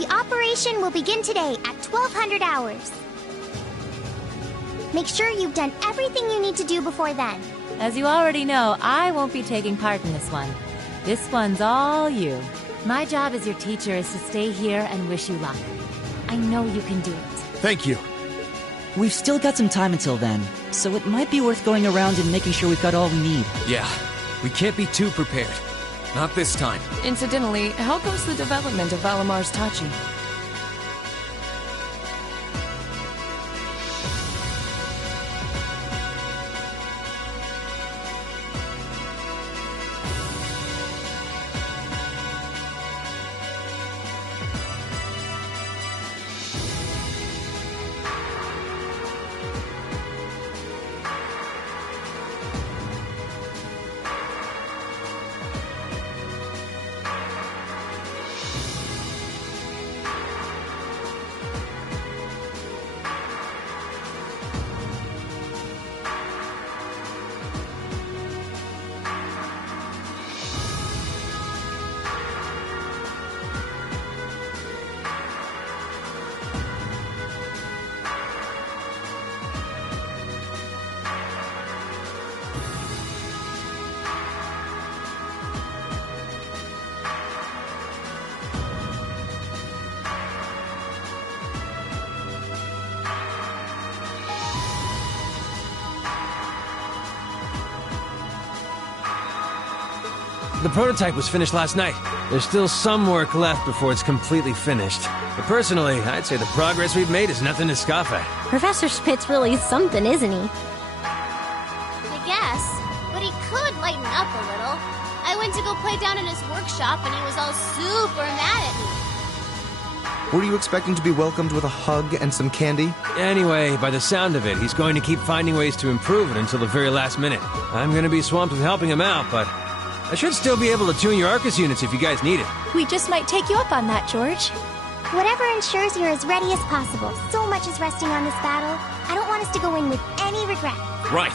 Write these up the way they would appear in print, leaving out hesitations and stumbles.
The operation will begin today at 1200 hours. Make sure you've done everything you need to do before then. As you already know, I won't be taking part in this one. This one's all you. My job as your teacher is to stay here and wish you luck. I know you can do it. Thank you. We've still got some time until then, so it might be worth going around and making sure we've got all we need. Yeah, we can't be too prepared. Not this time. Incidentally, how goes the development of Valamar's Tachi? The prototype was finished last night. There's still some work left before it's completely finished. But personally, I'd say the progress we've made is nothing to scoff at. Professor Spitz really is something, isn't he? I guess. But he could lighten up a little. I went to go play down in his workshop and he was all super mad at me. Were you expecting to be welcomed with a hug and some candy? Anyway, by the sound of it, he's going to keep finding ways to improve it until the very last minute. I'm going to be swamped with helping him out, but I should still be able to tune your Arcus units if you guys need it. We just might take you up on that, George. Whatever ensures you're as ready as possible. So much is resting on this battle. I don't want us to go in with any regret. Right.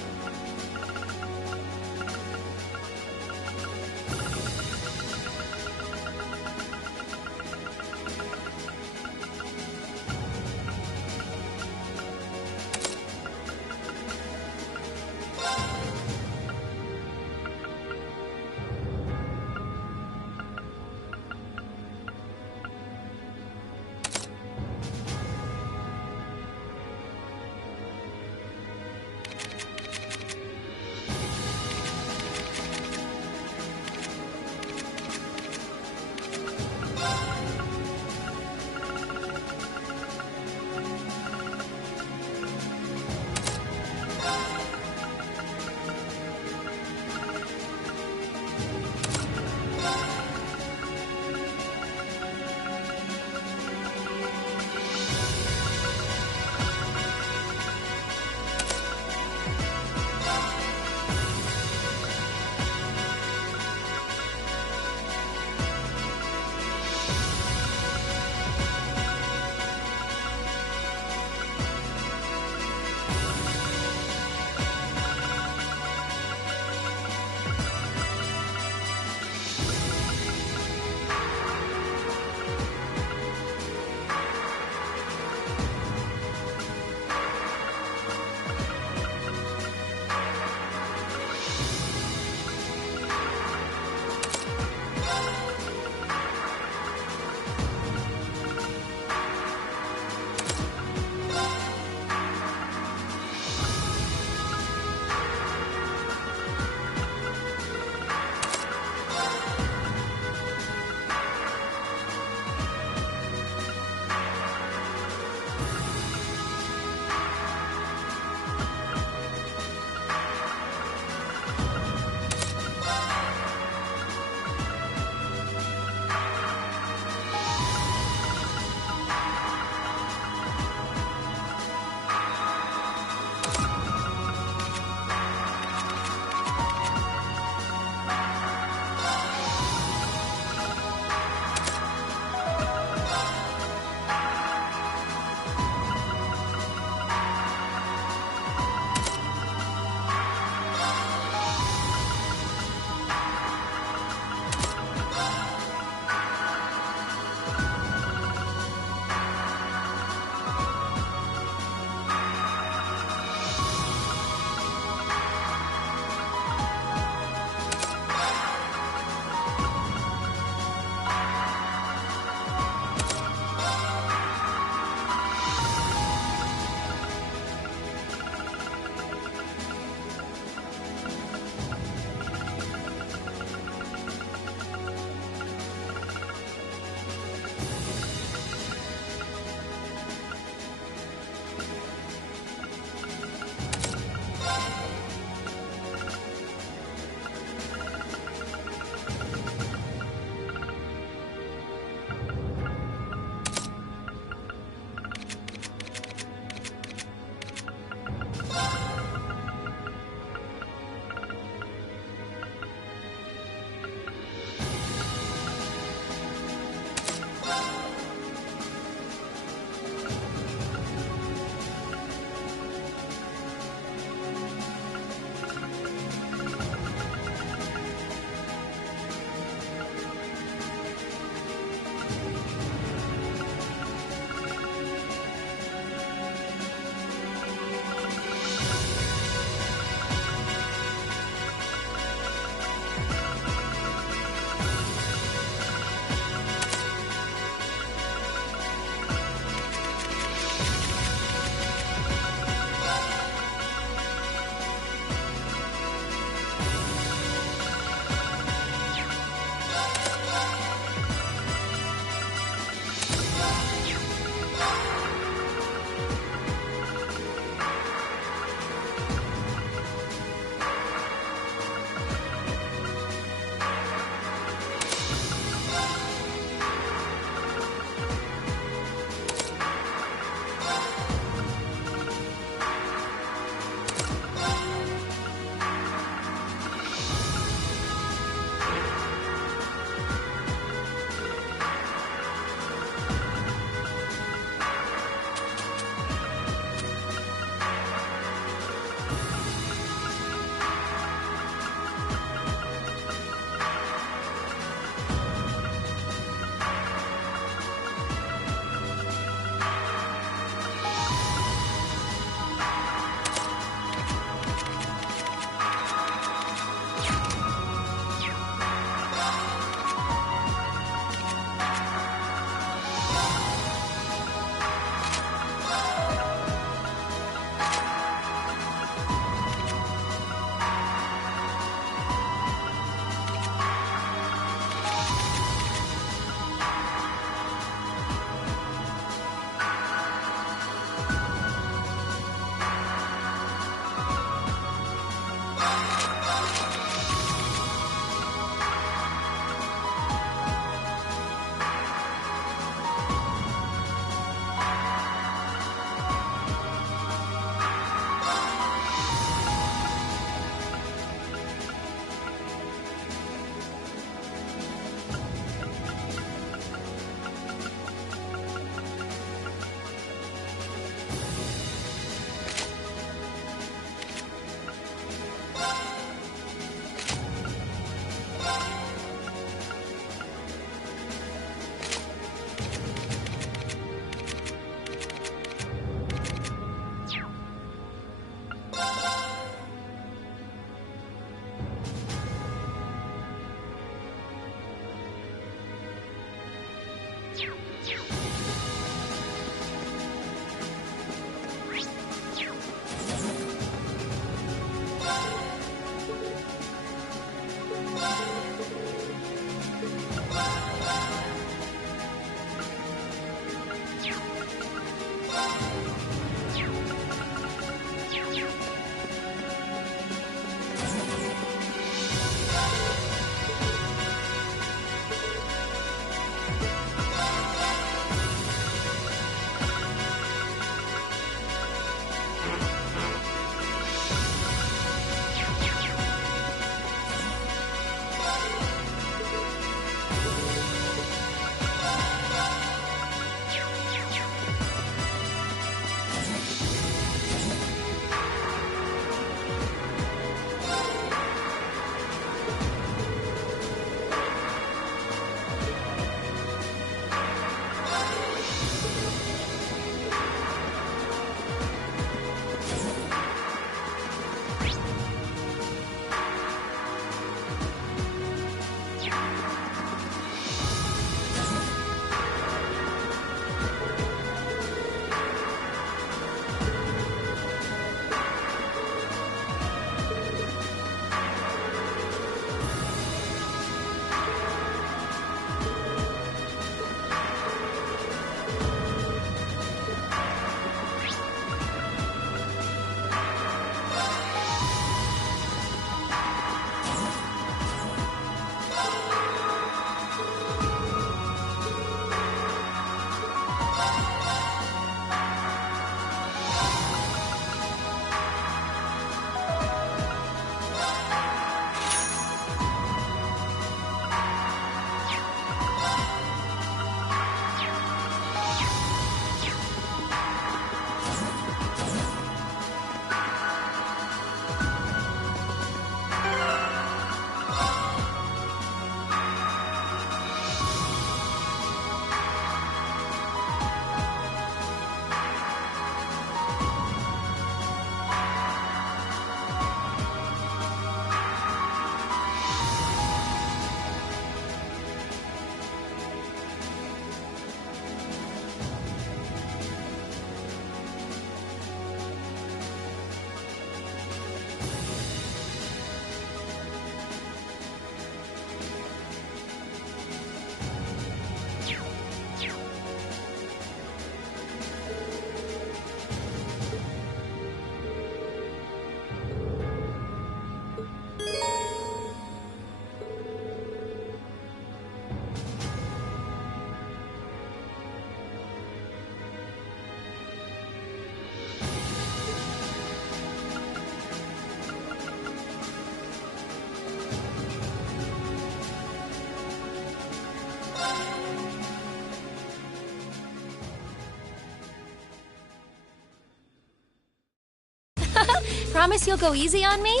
Promise you'll go easy on me?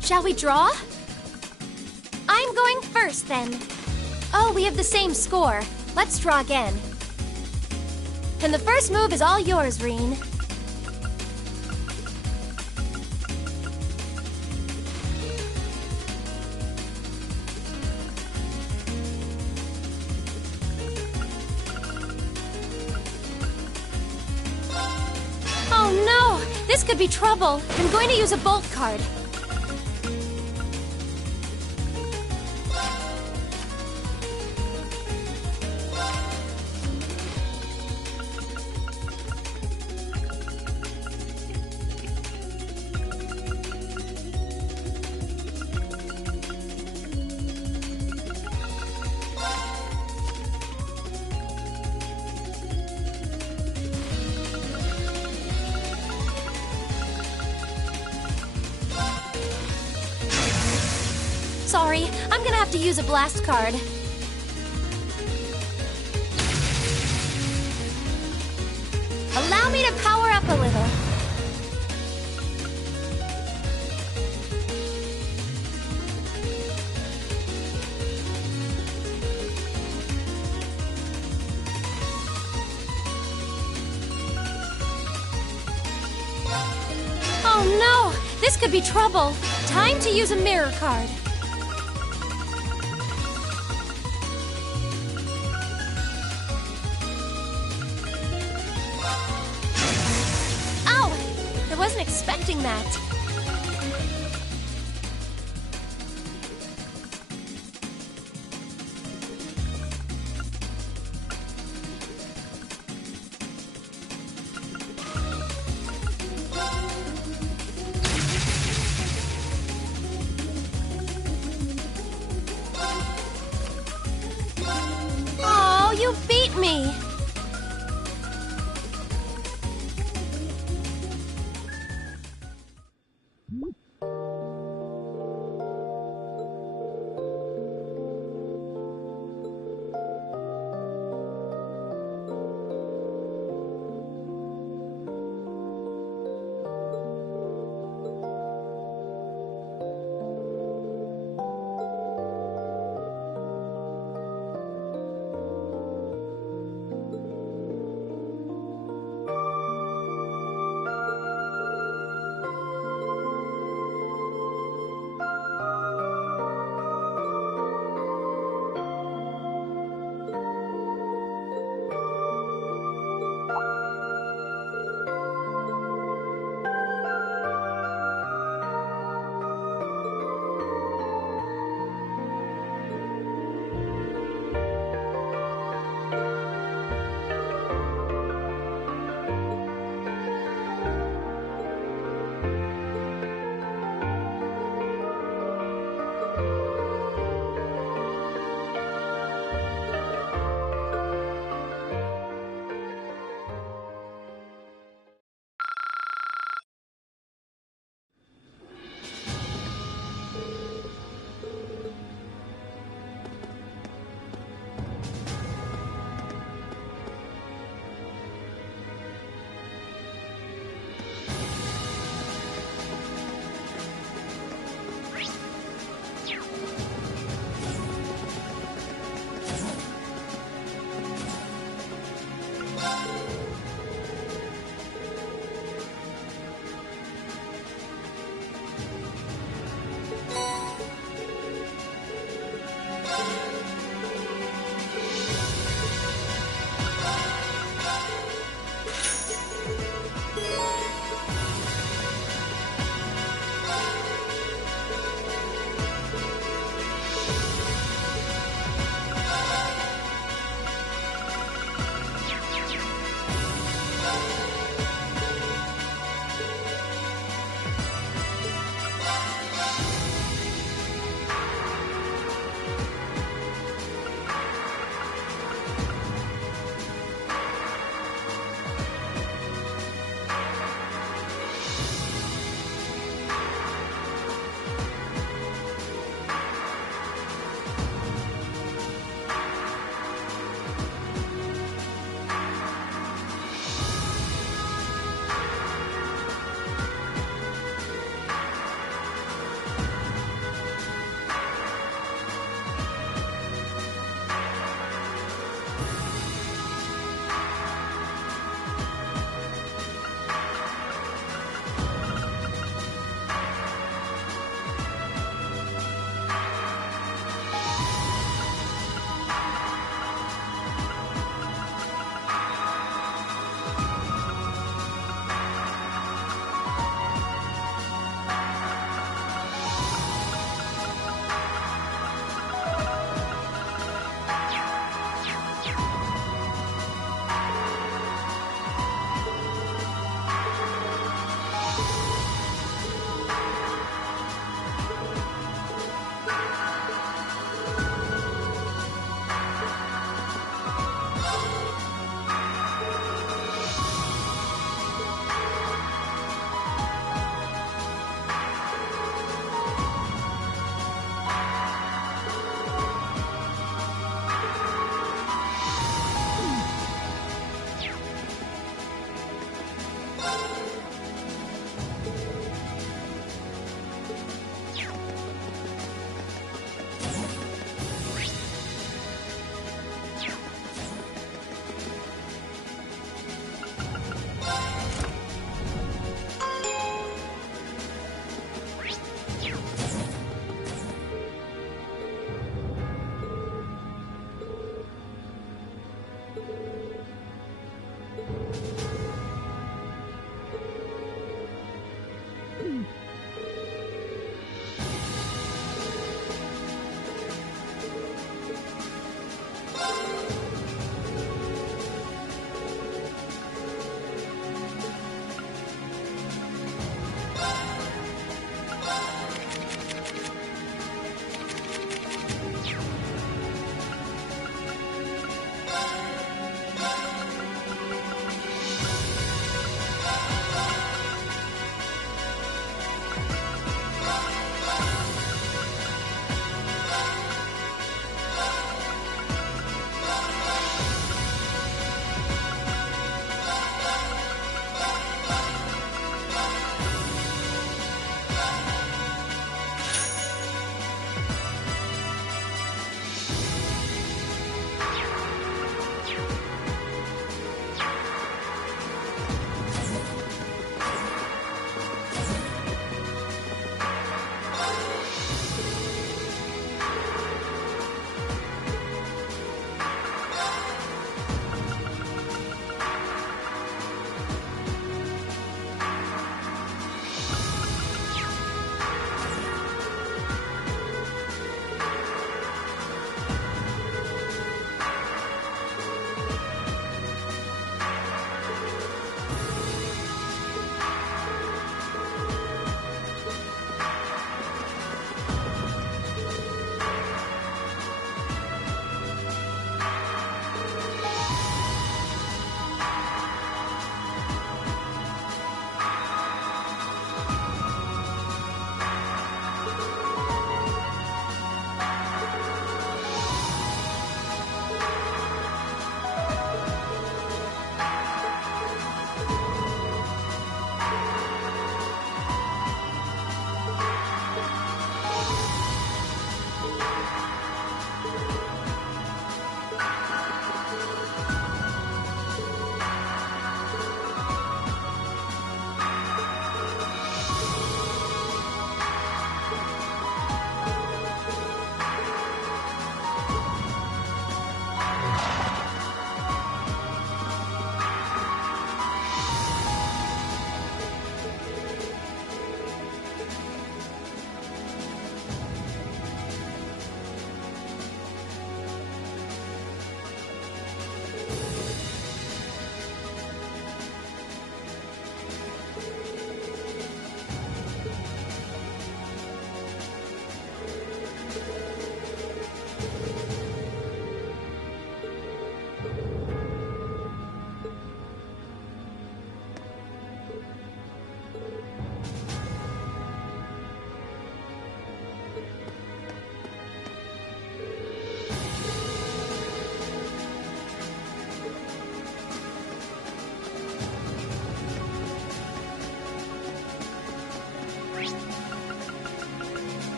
Shall we draw? I'm going first, then. Oh, we have the same score. Let's draw again. And the first move is all yours, Reen. Oh no! This could be trouble. I'm going to use a bolt card. Sorry, I'm gonna have to use a blast card. Allow me to power up a little. Oh no! This could be trouble. Time to use a mirror card. I wasn't expecting that. Oh, you beat me!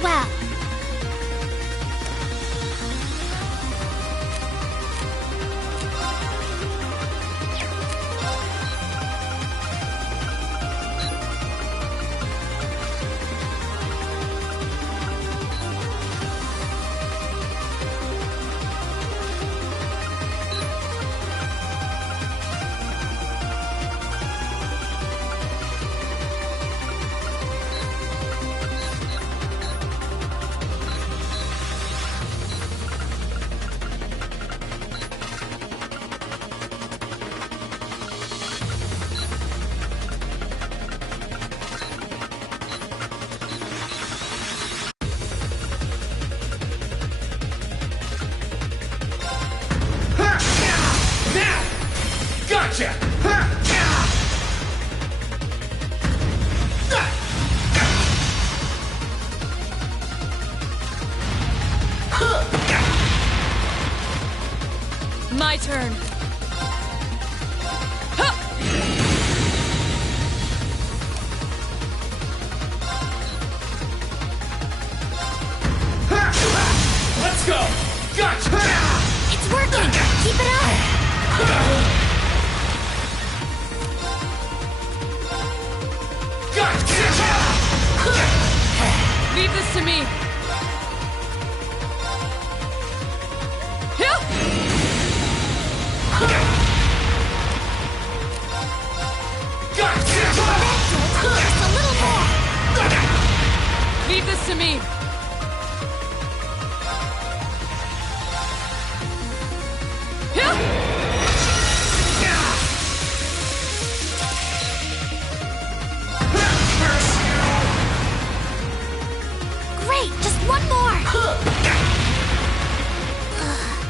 as well. Gotcha! My turn. Let's go! Gotcha! It's working! Keep it up! Leave this to me. Just a little more! Leave this to me. Great! Just one more!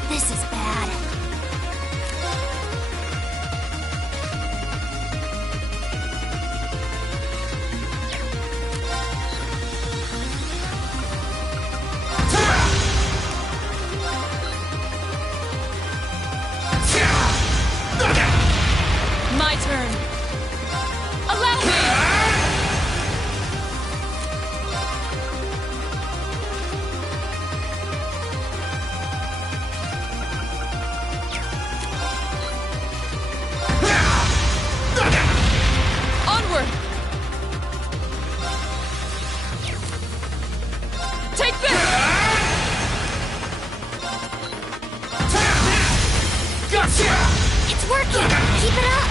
This is bad. My turn. Allow me! Onward! Take this! Gotcha! It's working! Keep it up!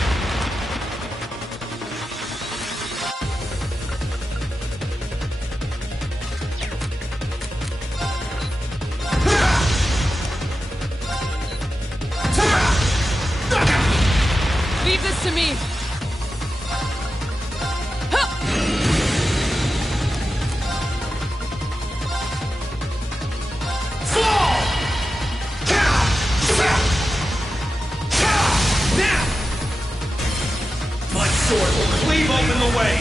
Leave this to me. My sword will cleave open the way!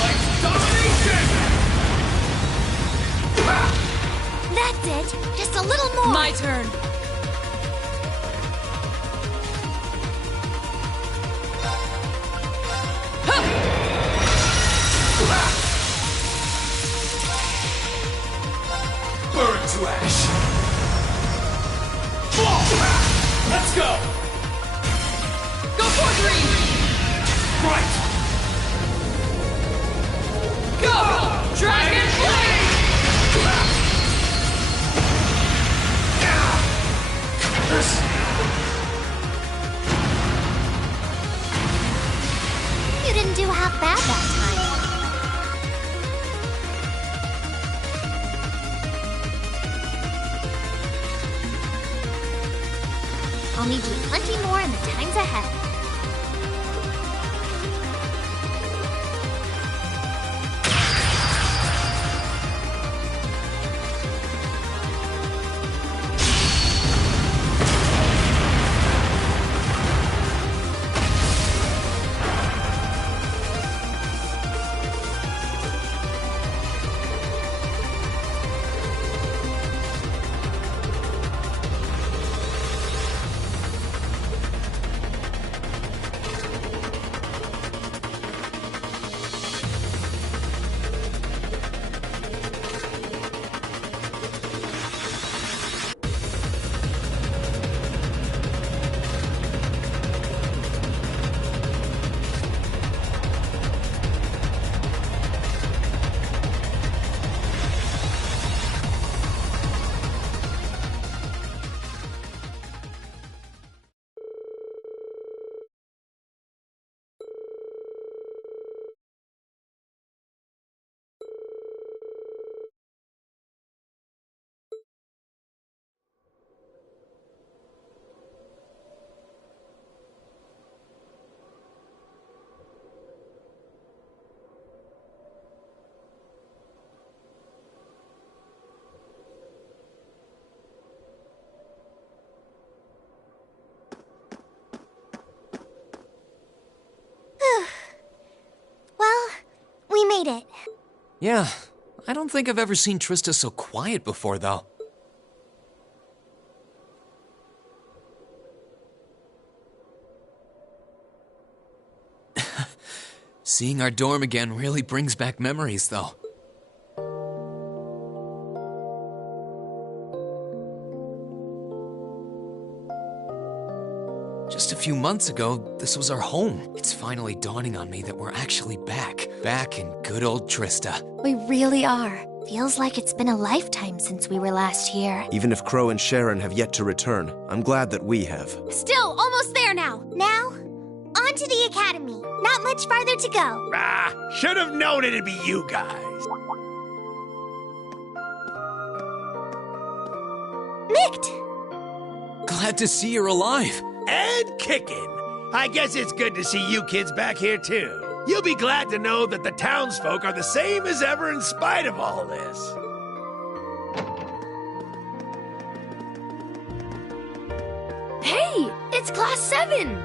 Like domination! That's it! Just a little more! My turn. Burn to ash! Let's go! Go for green! Right! Go! Dragon Flame! You didn't do half bad that time. I'll need you plenty more in the times ahead. made it. Yeah, I don't think I've ever seen Trista so quiet before, though. Seeing our dorm again really brings back memories, though. Just a few months ago, this was our home. It's finally dawning on me that we're actually back. Back in good old Trista. We really are. Feels like it's been a lifetime since we were last here. Even if Crow and Sharon have yet to return, I'm glad that we have. Still, almost there now. Now, on to the academy. Not much farther to go. Ah, should have known it'd be you guys. Mikt! Glad to see you're alive. And kicking. I guess it's good to see you kids back here, too. You'll be glad to know that the townsfolk are the same as ever in spite of all this. Hey, it's Class 7!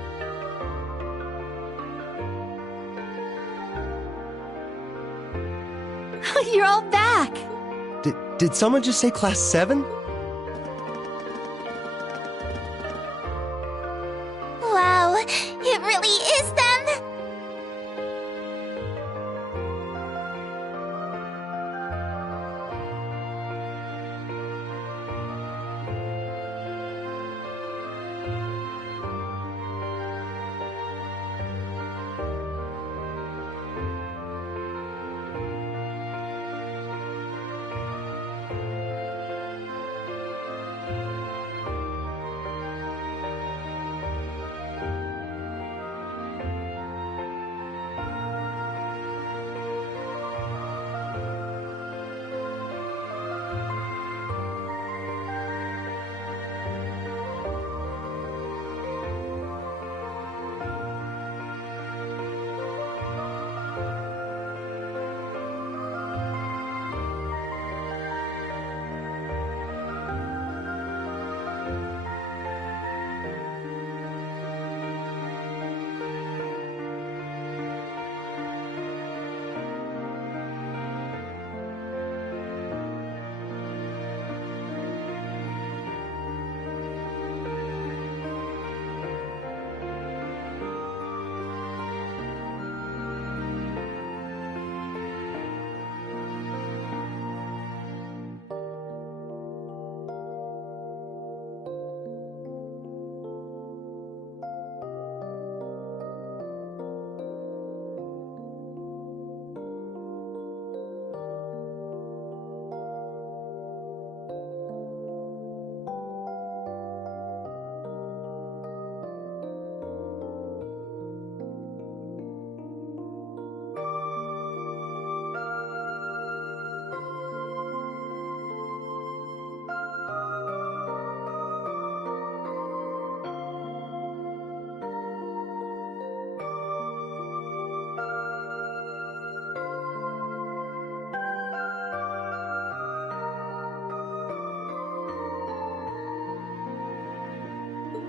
You're all back! Did someone just say Class 7? Wow, it really is them!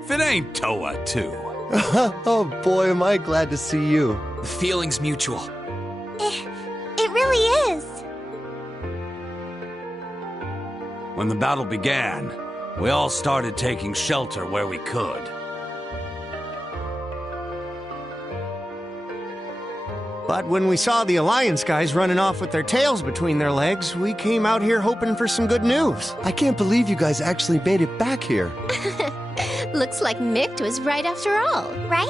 If it ain't Toa, too. Oh boy, am I glad to see you. The feeling's mutual. It really is. When the battle began, we all started taking shelter where we could. But when we saw the Alliance guys running off with their tails between their legs, we came out here hoping for some good news. I can't believe you guys actually made it back here. Looks like Mikt was right after all. Right?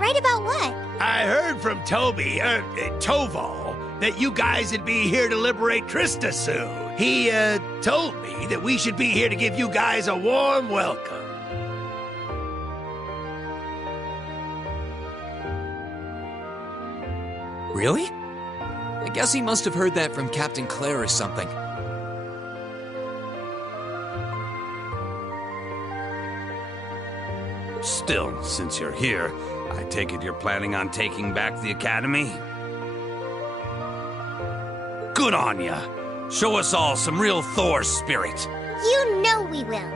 Right about what? I heard from Toval, that you guys would be here to liberate Trista soon. He, told me that we should be here to give you guys a warm welcome. Really? I guess he must have heard that from Captain Claire or something. Still, since you're here, I take it you're planning on taking back the Academy? Good on ya! Show us all some real Thor spirit! You know we will.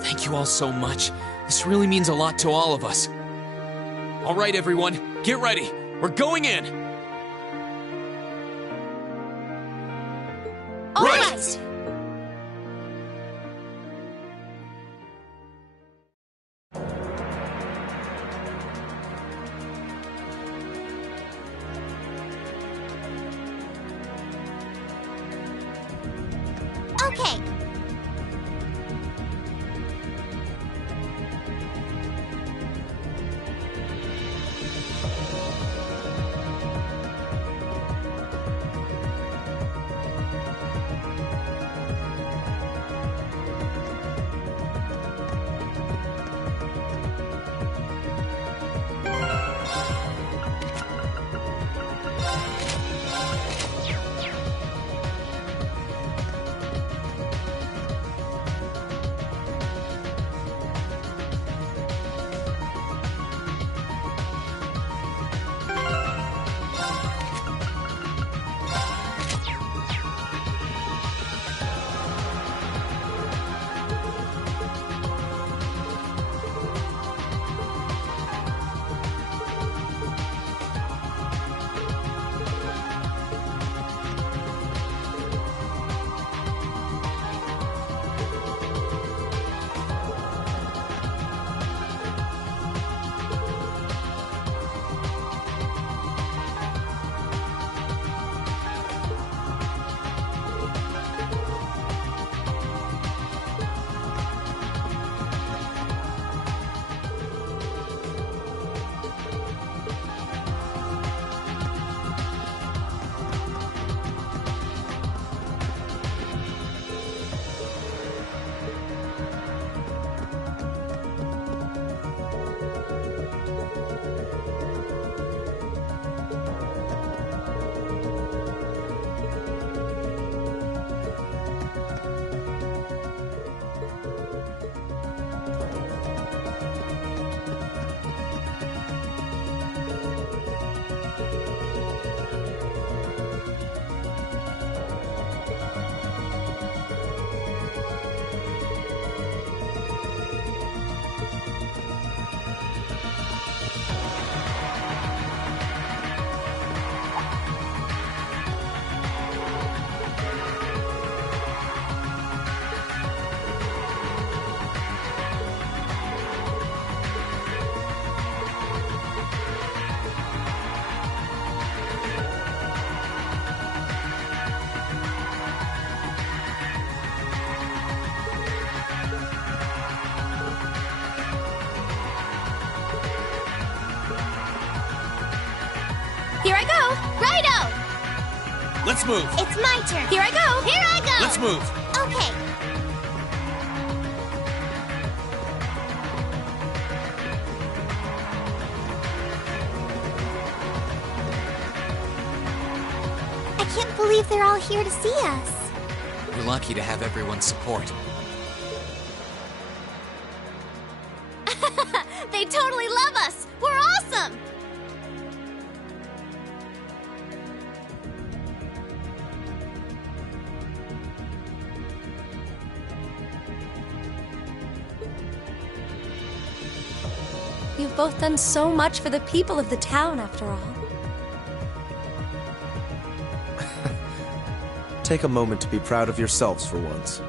Thank you all so much. This really means a lot to all of us. All right, everyone, get ready. We're going in! surprised. Okay. Here I go! Righto! Let's move. It's my turn. Here I go! Here I go! Let's move. Okay. I can't believe they're all here to see us. We're lucky to have everyone's support. They totally love us! We're awesome! You've both done so much for the people of the town, after all. Take a moment to be proud of yourselves for once.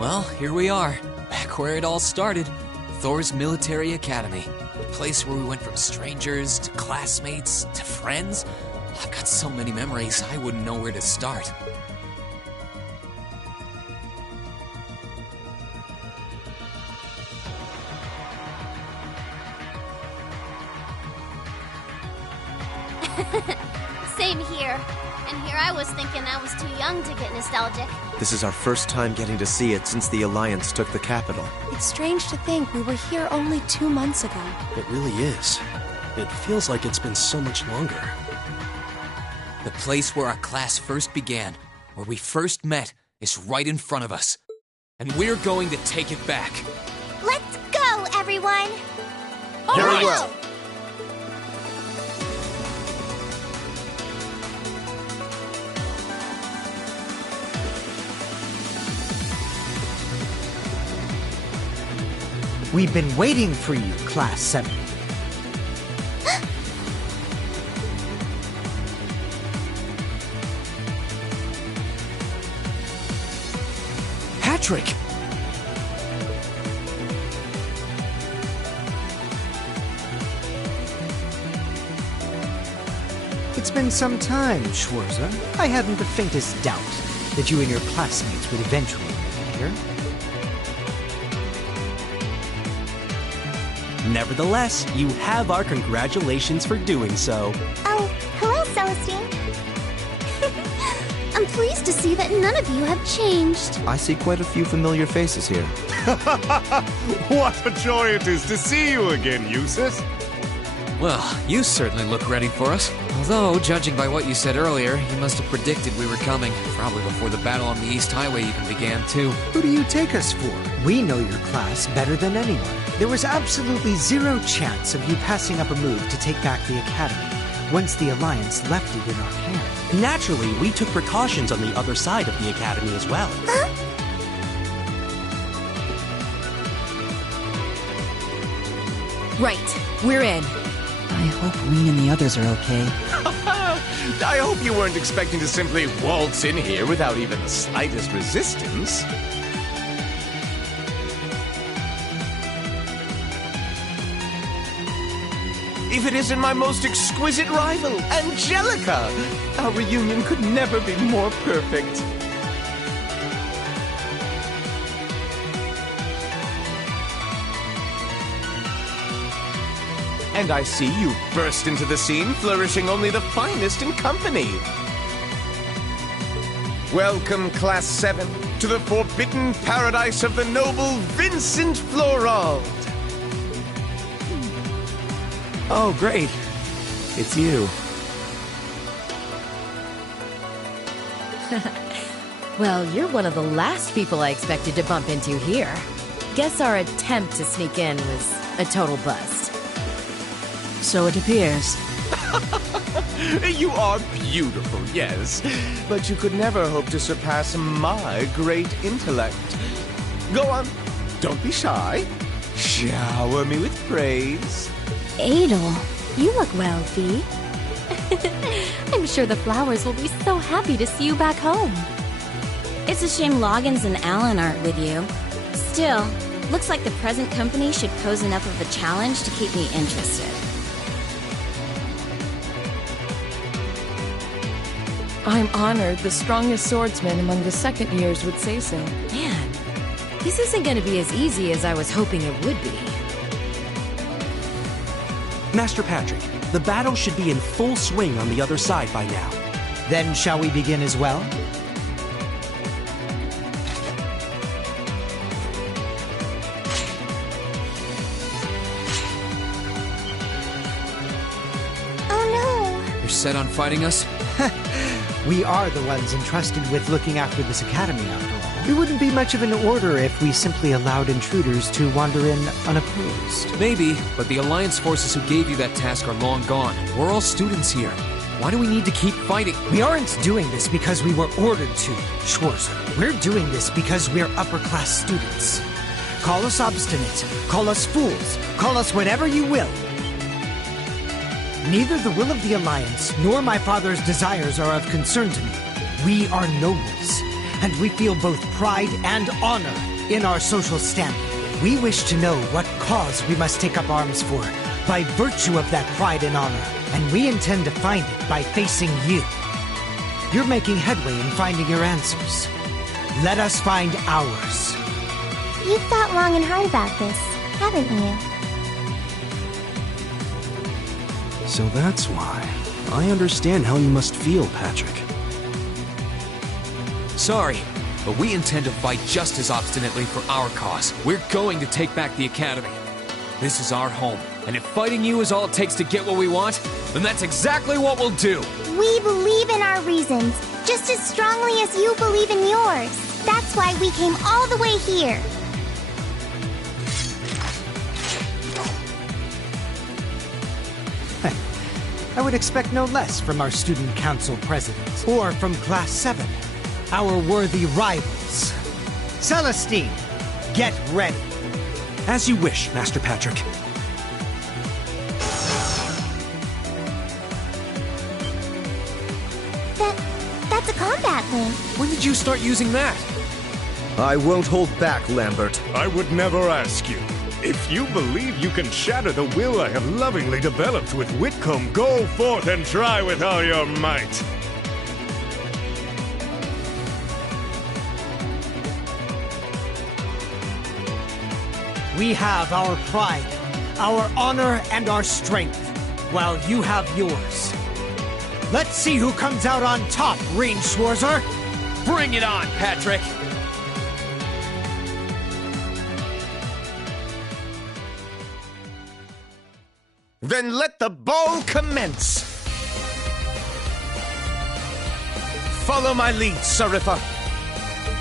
Well, here we are, back where it all started. Thor's Military Academy. A place where we went from strangers to classmates to friends. I've got so many memories, I wouldn't know where to start. Same here. And here I was thinking I was too young to get nostalgic. This is our first time getting to see it since the Alliance took the capital. It's strange to think we were here only 2 months ago. It really is. It feels like it's been so much longer. The place where our class first began, where we first met, is right in front of us. And we're going to take it back. Let's go, everyone! Very well. We've been waiting for you, Class 7. Patrick! It's been some time, Schwarzer. I hadn't the faintest doubt that you and your classmates would eventually make it here. Nevertheless, you have our congratulations for doing so. Oh, hello, Celestine. I'm pleased to see that none of you have changed. I see quite a few familiar faces here. What a joy it is to see you again, Eustace. Well, you certainly look ready for us. Although, judging by what you said earlier, you must have predicted we were coming. Probably before the battle on the East Highway even began, too. Who do you take us for? We know your class better than anyone. There was absolutely zero chance of you passing up a move to take back the Academy once the Alliance left it in our hands. Naturally, we took precautions on the other side of the Academy as well. Right, we're in. I hope Wing and the others are okay. I hope you weren't expecting to simply waltz in here without even the slightest resistance. If it isn't my most exquisite rival, Angelica! Our reunion could never be more perfect. And I see you burst into the scene, flourishing only the finest in company. Welcome, Class 7, to the forbidden paradise of the noble Vincent Florald. Oh, great. It's you. Well, you're one of the last people I expected to bump into here. Guess our attempt to sneak in was a total bust. So it appears. You are beautiful, yes, but you could never hope to surpass my great intellect. Go on, don't be shy. Shower me with praise. Adel, you look well, Fee. I'm sure the flowers will be so happy to see you back home. It's a shame Loggins and Alan aren't with you. Still, looks like the present company should pose enough of a challenge to keep me interested. I'm honored the strongest swordsman among the second years would say so. Man, this isn't going to be as easy as I was hoping it would be. Master Patrick, the battle should be in full swing on the other side by now. Then shall we begin as well? Oh no! You're set on fighting us? We are the ones entrusted with looking after this academy, after all. It wouldn't be much of an order if we simply allowed intruders to wander in unopposed. Maybe, but the Alliance forces who gave you that task are long gone. We're all students here. Why do we need to keep fighting? We aren't doing this because we were ordered to, Schwarzer. We're doing this because we're upper-class students. Call us obstinate, call us fools, call us whatever you will. Neither the will of the Alliance nor my father's desires are of concern to me. We are nobles, and we feel both pride and honor In our social standing, we wish to know what cause we must take up arms for, by virtue of that pride and honor, and we intend to find it by facing you. You're making headway in finding your answers. Let us find ours. You've thought long and hard about this, haven't you? So that's why. I understand how you must feel, Patrick. Sorry, but we intend to fight just as obstinately for our cause. We're going to take back the Academy. This is our home, and if fighting you is all it takes to get what we want, then that's exactly what we'll do. We believe in our reasons, just as strongly as you believe in yours. That's why we came all the way here. I would expect no less from our student council president, or from Class 7, our worthy rivals. Celestine, get ready. As you wish, Master Patrick. That's a combat link. When did you start using that? I won't hold back, Lambert. I would never ask you. If you believe you can shatter the will I have lovingly developed with Whitcomb, go forth and try with all your might. We have our pride, our honor, and our strength, while you have yours. Let's see who comes out on top, Range Schwarzer! Bring it on, Patrick! Then let the ball commence! Follow my lead, Sarifa.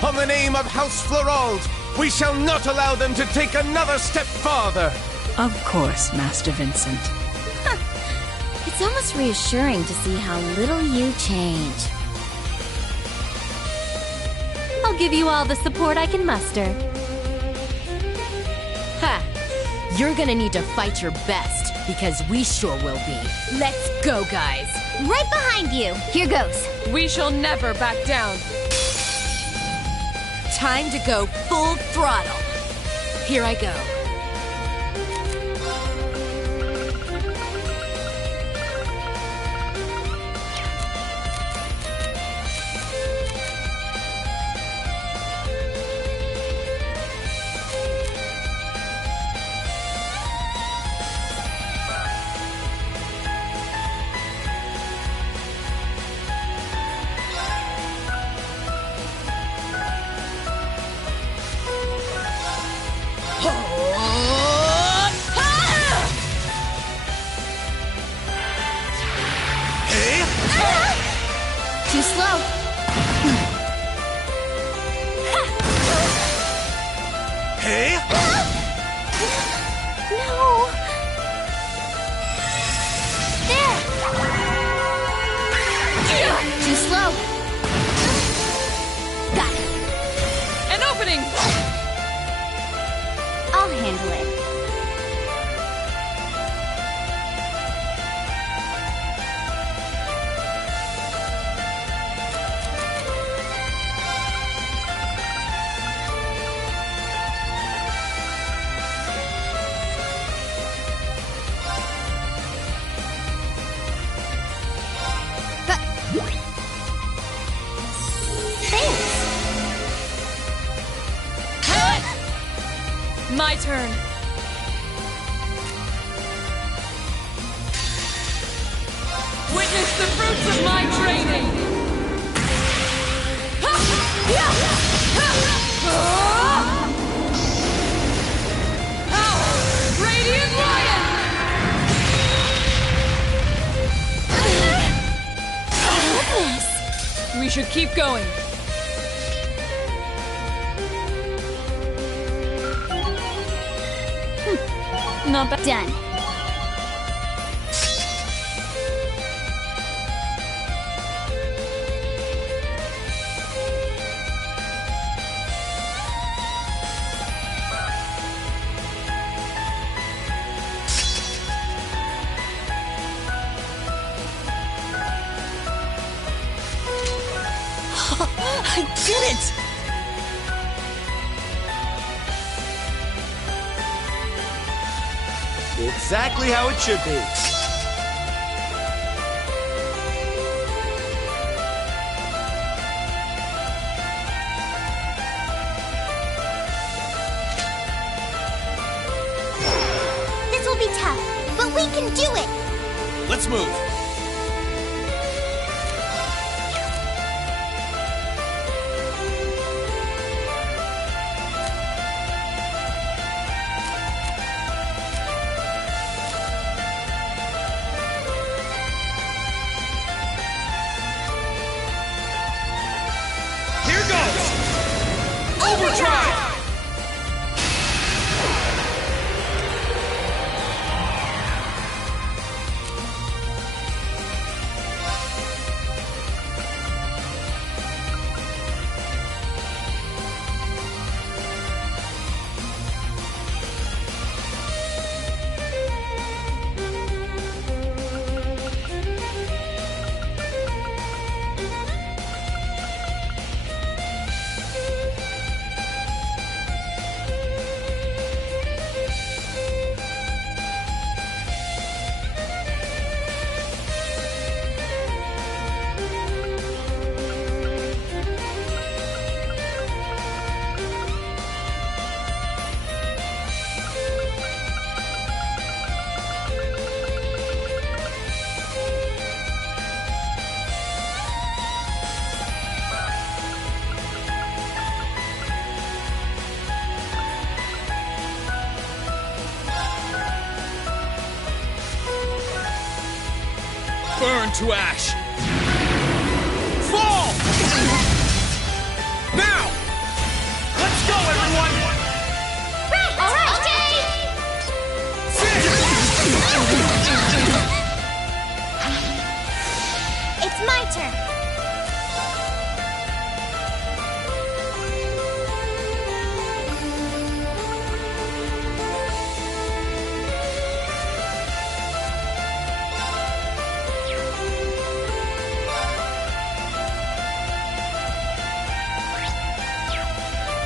On the name of House Florald, we shall not allow them to take another step farther! Of course, Master Vincent. It's almost reassuring to see how little you change. I'll give you all the support I can muster. Ha! You're gonna need to fight your best, because we sure will be. Let's go, guys! Right behind you! Here goes! We shall never back down! Time to go full throttle! Here I go. Too slow. Hey! No. There. Too slow. Got it. An opening. I'll handle it. My turn. Witness the fruits of my training. Radiant Lion! We should keep going. Not bad. Done. I did it! Exactly how it should be. This will be tough, but we can do it! Let's move. Here goes! Overdrive! Burn to ash! Fall! Now! Let's go, everyone! Right! All right! Okay! It's my turn.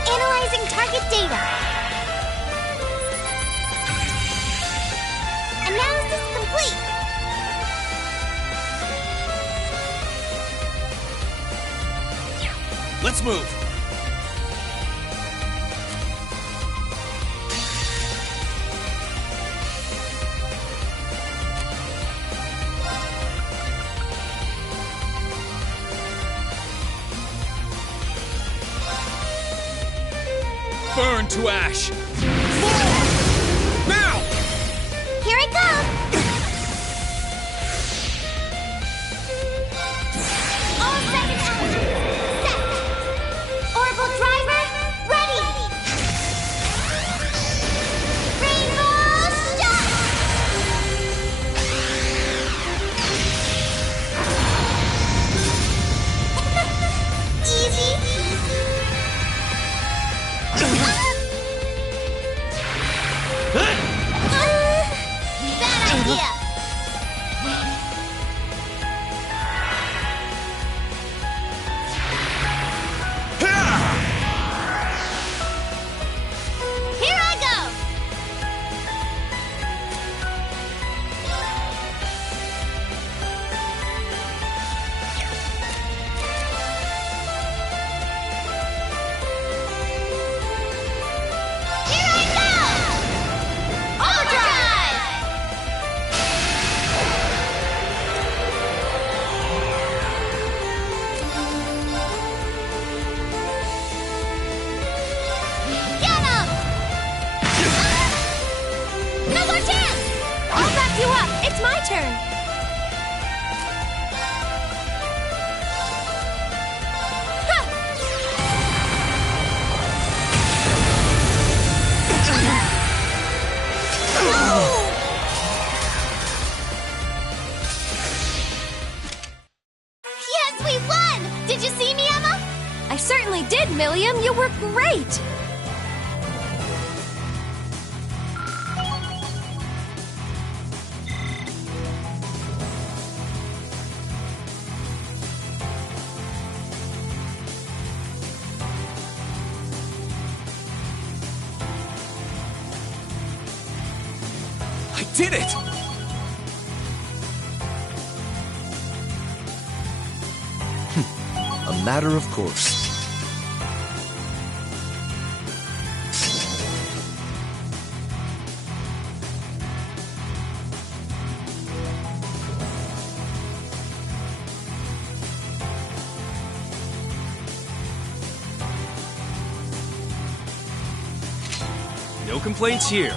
Analyzing target data. Analysis complete. Let's move. Burn to ash! Now! Here I come. All second elements set. Orbital driver ready. Rainbow shot. Easy. Bad idea. Here I go. Here I go. Overdrive. Get him! No more chance! I'll back you up. It's my turn. Yes, we won! Did you see me, Emma? I certainly did, Milliam. You were great. I did it! A matter of course. No complaints here.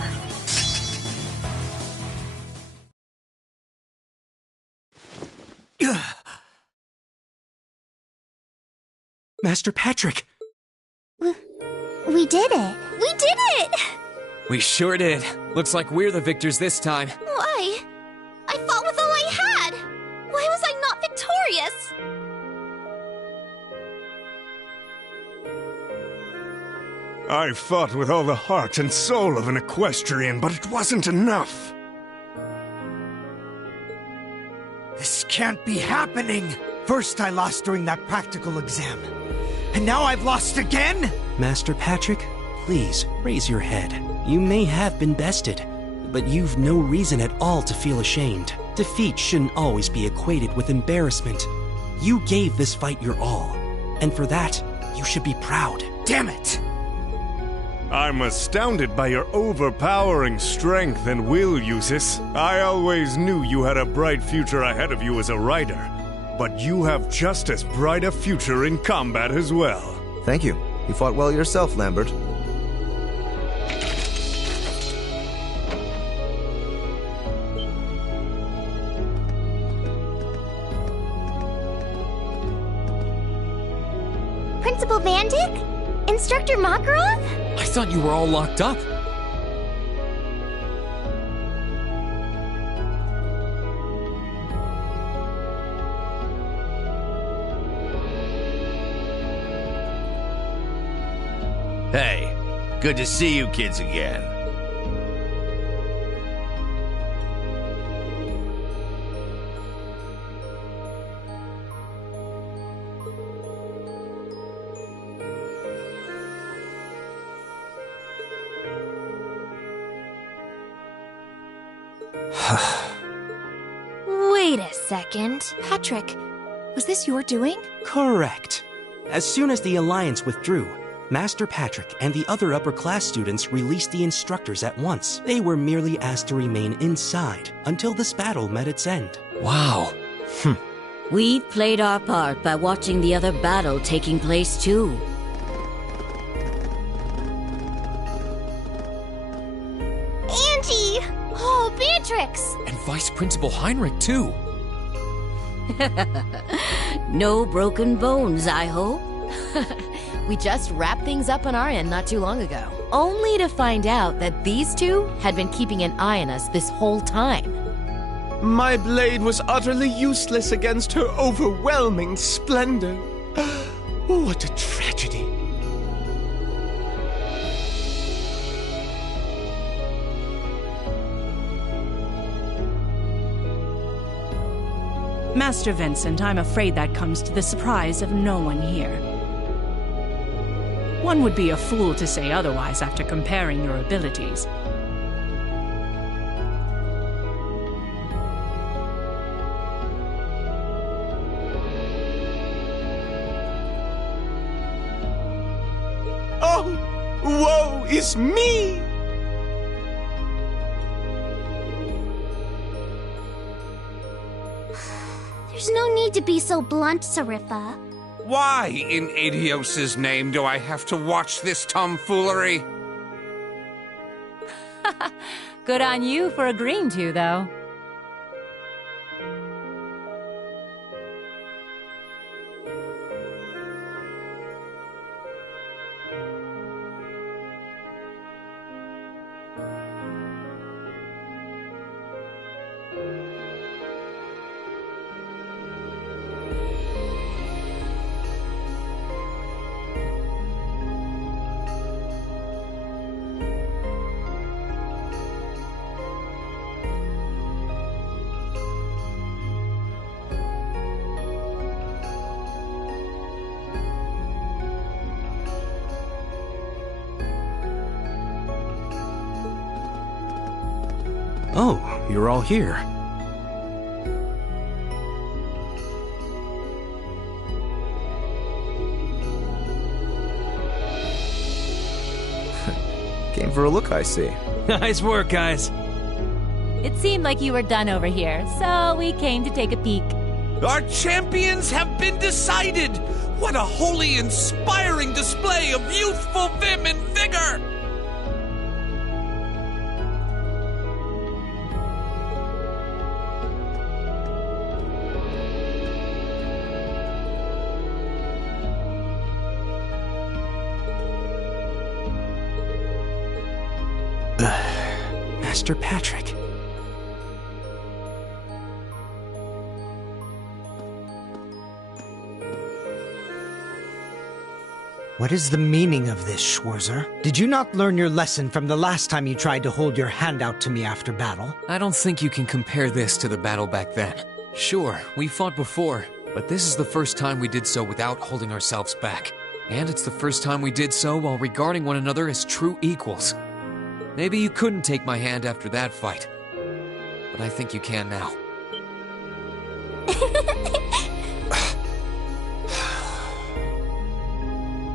Master Patrick! We did it. We did it! We sure did. Looks like we're the victors this time. Why? I fought with all I had! Why was I not victorious? I fought with all the heart and soul of an equestrian, but it wasn't enough. This can't be happening! First I lost during that practical exam. And now I've lost again? Master Patrick, please, raise your head. You may have been bested, but you've no reason at all to feel ashamed. Defeat shouldn't always be equated with embarrassment. You gave this fight your all, and for that, you should be proud. Damn it! I'm astounded by your overpowering strength and will, Eustace. I always knew you had a bright future ahead of you as a rider, but you have just as bright a future in combat as well. Thank you. You fought well yourself, Lambert. Principal Van Dyck? Instructor Makarov? I thought you were all locked up. Hey, good to see you kids again. Wait a second. Patrick, was this your doing? Correct. As soon as the Alliance withdrew, Master Patrick and the other upper-class students released the instructors at once. They were merely asked to remain inside until this battle met its end. Wow. We played our part by watching the other battle taking place too. Angie! Oh, Beatrix! And Vice Principal Heinrich, too. No broken bones, I hope. We just wrapped things up on our end not too long ago. Only to find out that these two had been keeping an eye on us this whole time. My blade was utterly useless against her overwhelming splendor. What a tragedy. Master Vincent, I'm afraid that comes to the surprise of no one here. One would be a fool to say otherwise after comparing your abilities. Oh, woe is me! There's no need to be so blunt, Sarifa. Why, in Adios's name, do I have to watch this tomfoolery? Good on you for agreeing to, though. Oh, you're all here. Came for a look, I see. Nice work, guys. It seemed like you were done over here, so we came to take a peek. Our champions have been decided! What a wholly inspiring display of youthful vim and vigor! Master Patrick. What is the meaning of this, Schwarzer? Did you not learn your lesson from the last time you tried to hold your hand out to me after battle? I don't think you can compare this to the battle back then. Sure, we fought before, but this is the first time we did so without holding ourselves back. And it's the first time we did so while regarding one another as true equals. Maybe you couldn't take my hand after that fight, but I think you can now.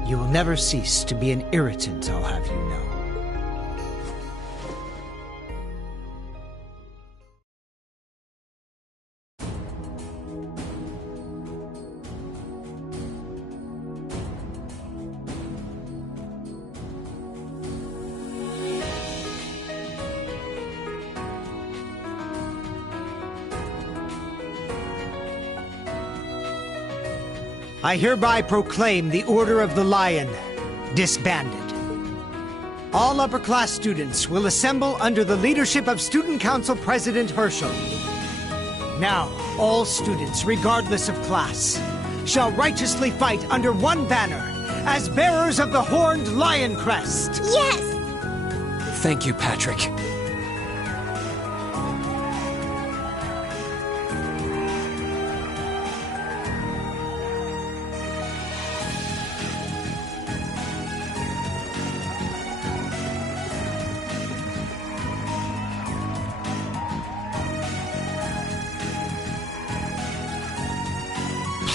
You will never cease to be an irritant, I'll have you know. I hereby proclaim the Order of the Lion disbanded. All upper-class students will assemble under the leadership of Student Council President Herschel. Now, all students, regardless of class, shall righteously fight under one banner as bearers of the horned lion crest. Yes! Thank you, Patrick.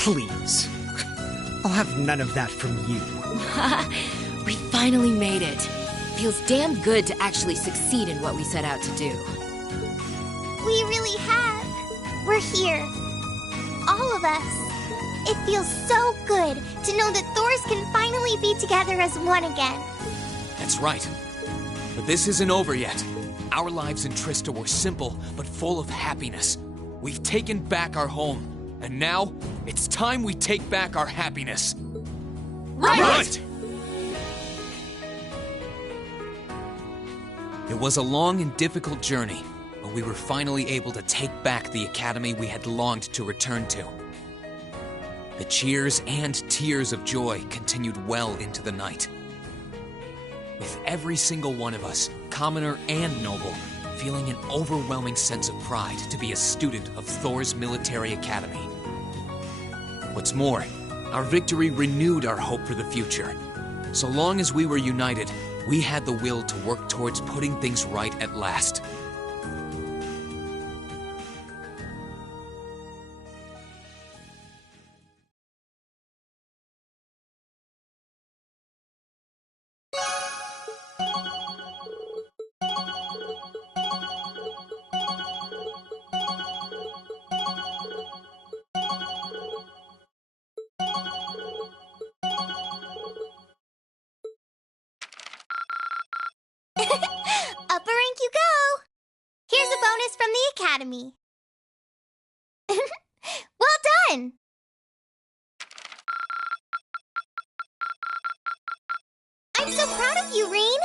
Please. I'll have none of that from you. We finally made it. Feels damn good to actually succeed in what we set out to do. We really have. We're here. All of us. It feels so good to know that Thors can finally be together as one again. That's right. But this isn't over yet. Our lives in Trista were simple, but full of happiness. We've taken back our home. And now, it's time we take back our happiness. Right! It was a long and difficult journey, but we were finally able to take back the academy we had longed to return to. The cheers and tears of joy continued well into the night. With every single one of us, commoner and noble, feeling an overwhelming sense of pride to be a student of Thor's military academy. What's more, our victory renewed our hope for the future. So long as we were united, we had the will to work towards putting things right at last. Upper rank you go! Here's a bonus from the Academy. Well done! I'm so proud of you, Reen!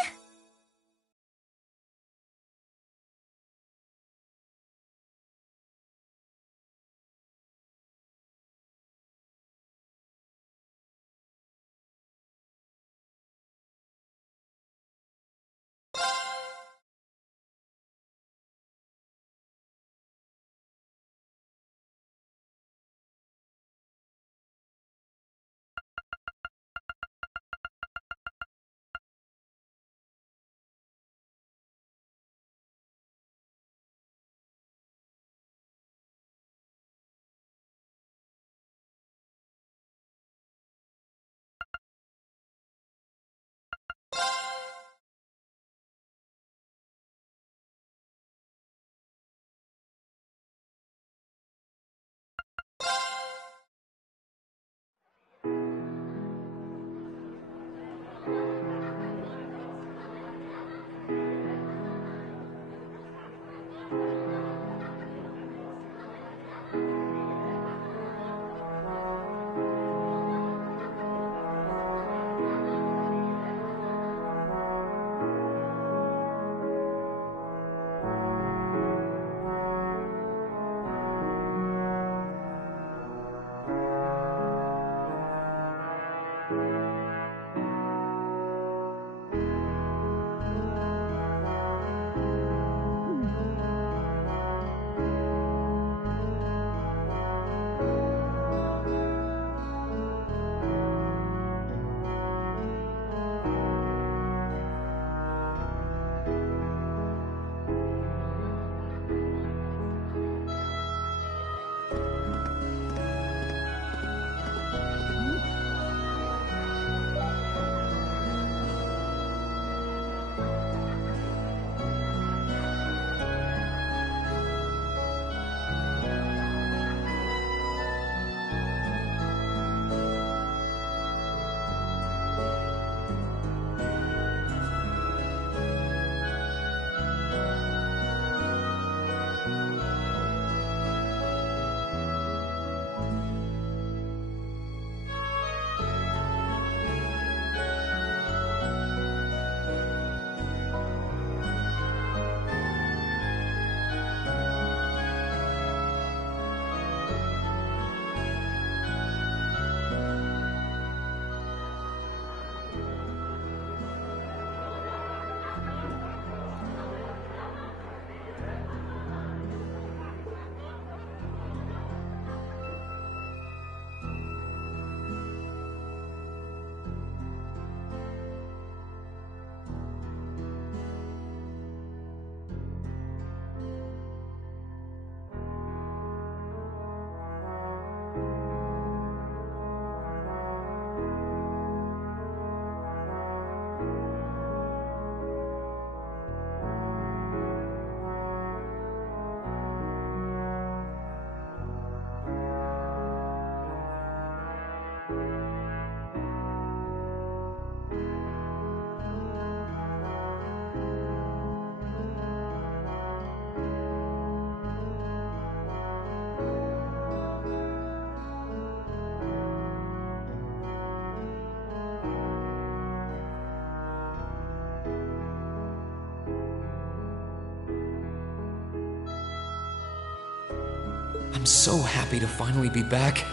I'm so happy to finally be back.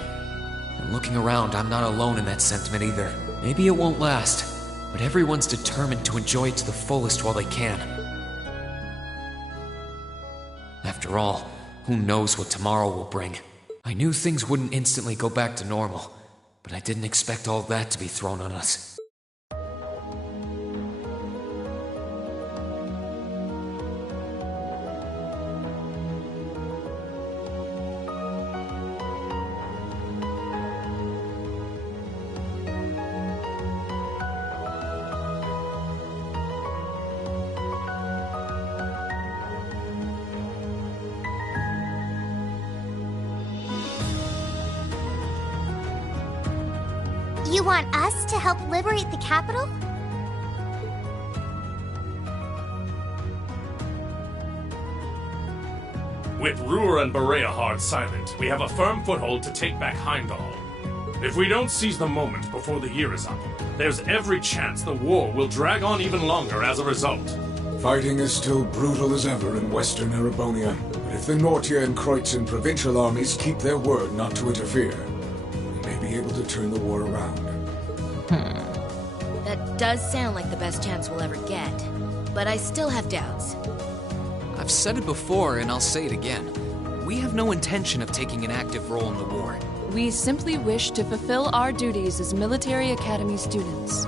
And looking around, I'm not alone in that sentiment either. Maybe it won't last, but everyone's determined to enjoy it to the fullest while they can. After all, who knows what tomorrow will bring? I knew things wouldn't instantly go back to normal, but I didn't expect all that to be thrown on us. You want us to help liberate the capital? With Ruhr and Berea hard silent, we have a firm foothold to take back Heimdall. If we don't seize the moment before the year is up, there's every chance the war will drag on even longer as a result. Fighting is still brutal as ever in western Erebonia, but if the Nortia and Kreutzen provincial armies keep their word not to interfere, we may be able to turn the war around. That does sound like the best chance we'll ever get, but I still have doubts. I've said it before, and I'll say it again. We have no intention of taking an active role in the war. We simply wish to fulfill our duties as military academy students.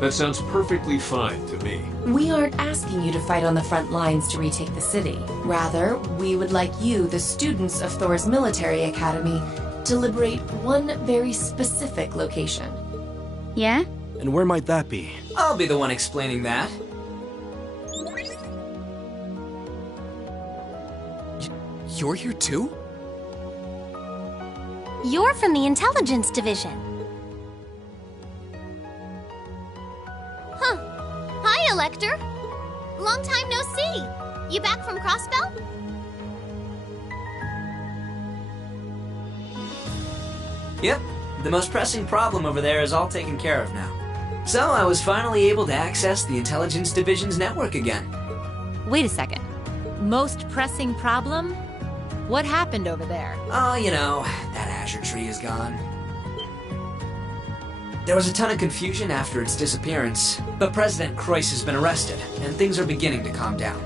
That sounds perfectly fine to me. We aren't asking you to fight on the front lines to retake the city. Rather, we would like you, the students of Thor's military academy, to liberate one very specific location. Yeah? And where might that be? I'll be the one explaining that. You're here too? You're from the Intelligence Division. Huh. Hi, Elector. Long time no see. You back from Crossbell? Yep, the most pressing problem over there is all taken care of now. So I was finally able to access the Intelligence Division's network again. Wait a second. Most pressing problem? What happened over there? Oh, you know, that Azure tree is gone. There was a ton of confusion after its disappearance, but President Kreuss has been arrested, and things are beginning to calm down.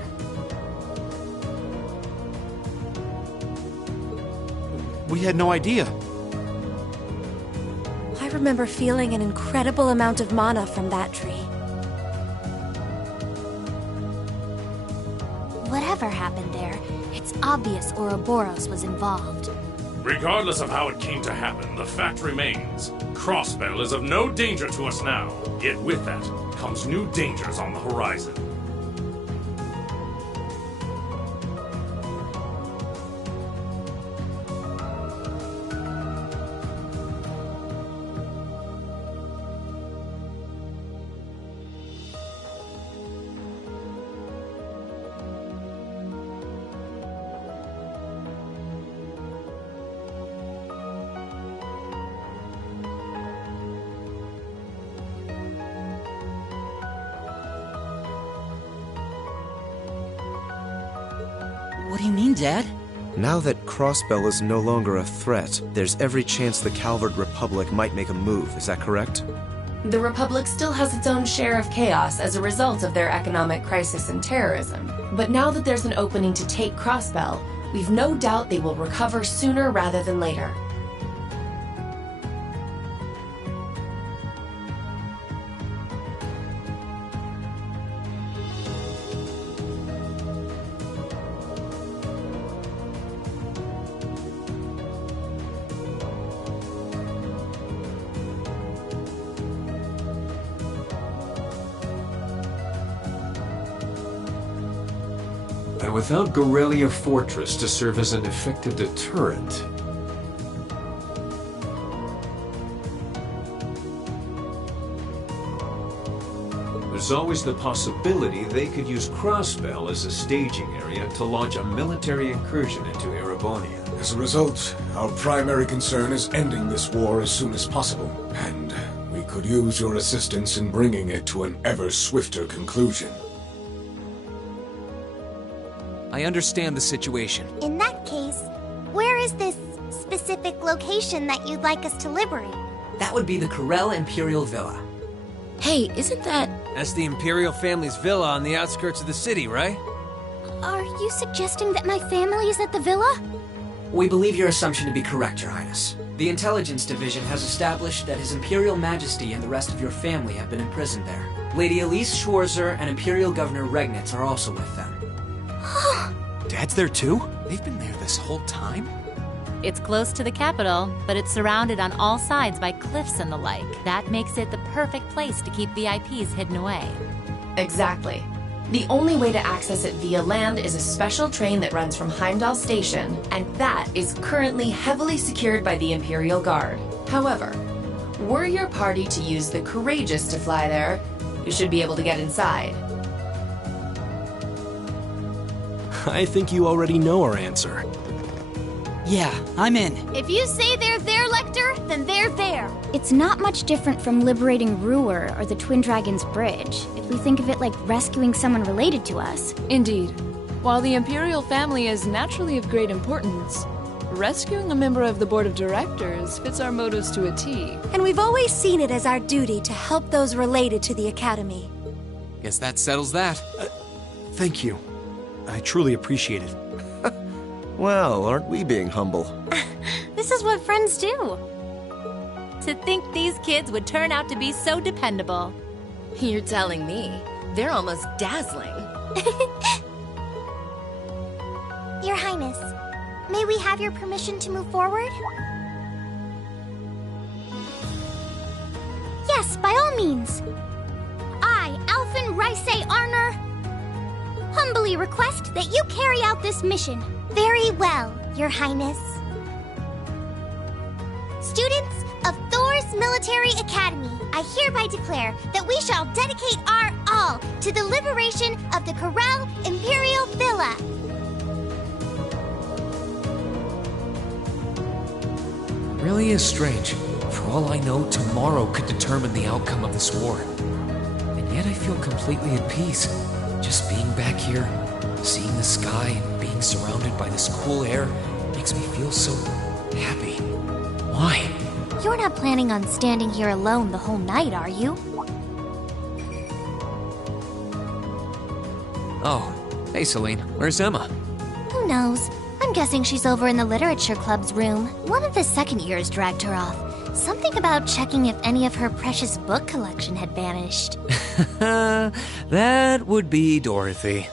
We had no idea. I remember feeling an incredible amount of mana from that tree. Whatever happened there, it's obvious Ouroboros was involved. Regardless of how it came to happen, the fact remains. Crossbell is of no danger to us now, yet with that comes new dangers on the horizon. What do you mean, Dad? Now that Crossbell is no longer a threat, there's every chance the Calvard Republic might make a move, is that correct? The Republic still has its own share of chaos as a result of their economic crisis and terrorism. But now that there's an opening to take Crossbell, we've no doubt they will recover sooner rather than later. And without Gorelia Fortress to serve as an effective deterrent, there's always the possibility they could use Crossbell as a staging area to launch a military incursion into Erebonia. As a result, our primary concern is ending this war as soon as possible, and we could use your assistance in bringing it to an ever swifter conclusion. I understand the situation. In that case, where is this location that you'd like us to liberate. That would be the Corel Imperial Villa. Hey, isn't that... That's the Imperial family's villa on the outskirts of the city, right? Are you suggesting that my family is at the villa? We believe your assumption to be correct, Your Highness. The Intelligence Division has established that His Imperial Majesty and the rest of your family have been imprisoned there. Lady Elise Schwarzer and Imperial Governor Regnitz are also with them. Dad's there too? They've been there this whole time? It's close to the capital, but it's surrounded on all sides by cliffs and the like. That makes it the perfect place to keep VIPs hidden away. Exactly. The only way to access it via land is a special train that runs from Heimdall Station, and that is currently heavily secured by the Imperial Guard. However, were your party to use the Courageous to fly there, you should be able to get inside. I think you already know our answer. Yeah, I'm in. If you say they're there, Lecter, then they're there. It's not much different from liberating Ruhr or the Twin Dragons Bridge, if we think of it like rescuing someone related to us. Indeed. While the Imperial family is naturally of great importance, rescuing a member of the Board of Directors fits our motives to a T. And we've always seen it as our duty to help those related to the Academy. Guess that settles that. Thank you. I truly appreciate it. Well, aren't we being humble? This is what friends do. To think these kids would turn out to be so dependable. You're telling me. They're almost dazzling. Your Highness, may we have your permission to move forward? Yes, by all means. I, Alphen Reise Arner, humbly request that you carry out this mission. Very well, Your Highness. Students of Thor's Military Academy, I hereby declare that we shall dedicate our all to the liberation of the Corel Imperial Villa. Really is strange. For all I know, tomorrow could determine the outcome of this war. And yet I feel completely at peace. Just being back here, seeing the sky and being surrounded by this cool air makes me feel so happy. Why? You're not planning on standing here alone the whole night, are you? Oh, hey Celine, where's Emma? Who knows? I'm guessing she's over in the Literature Club's room. One of the second years dragged her off. Something about checking if any of her precious book collection had vanished. That would be Dorothy.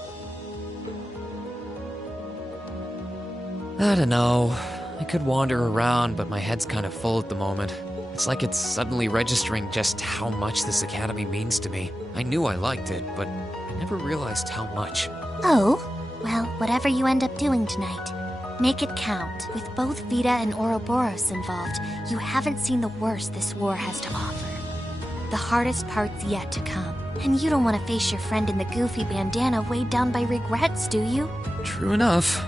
I don't know. I could wander around, but my head's kind of full at the moment. It's like it's suddenly registering just how much this academy means to me. I knew I liked it, but I never realized how much. Oh? Well, whatever you end up doing tonight, make it count. With both Vita and Ouroboros involved, you haven't seen the worst this war has to offer. The hardest part's yet to come. And you don't want to face your friend in the goofy bandana weighed down by regrets, do you? True enough.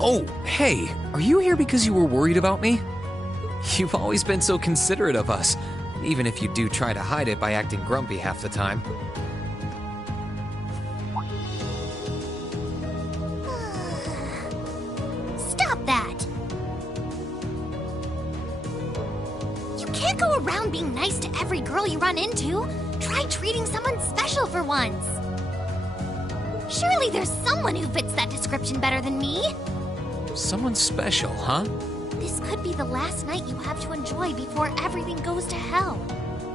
Oh, hey, are you here because you were worried about me? You've always been so considerate of us, even if you do try to hide it by acting grumpy half the time. Stop that! You can't go around being nice to every girl you run into. Try treating someone special for once. Surely there's someone who fits that description better than me. Someone special, huh? This could be the last night you have to enjoy before everything goes to hell.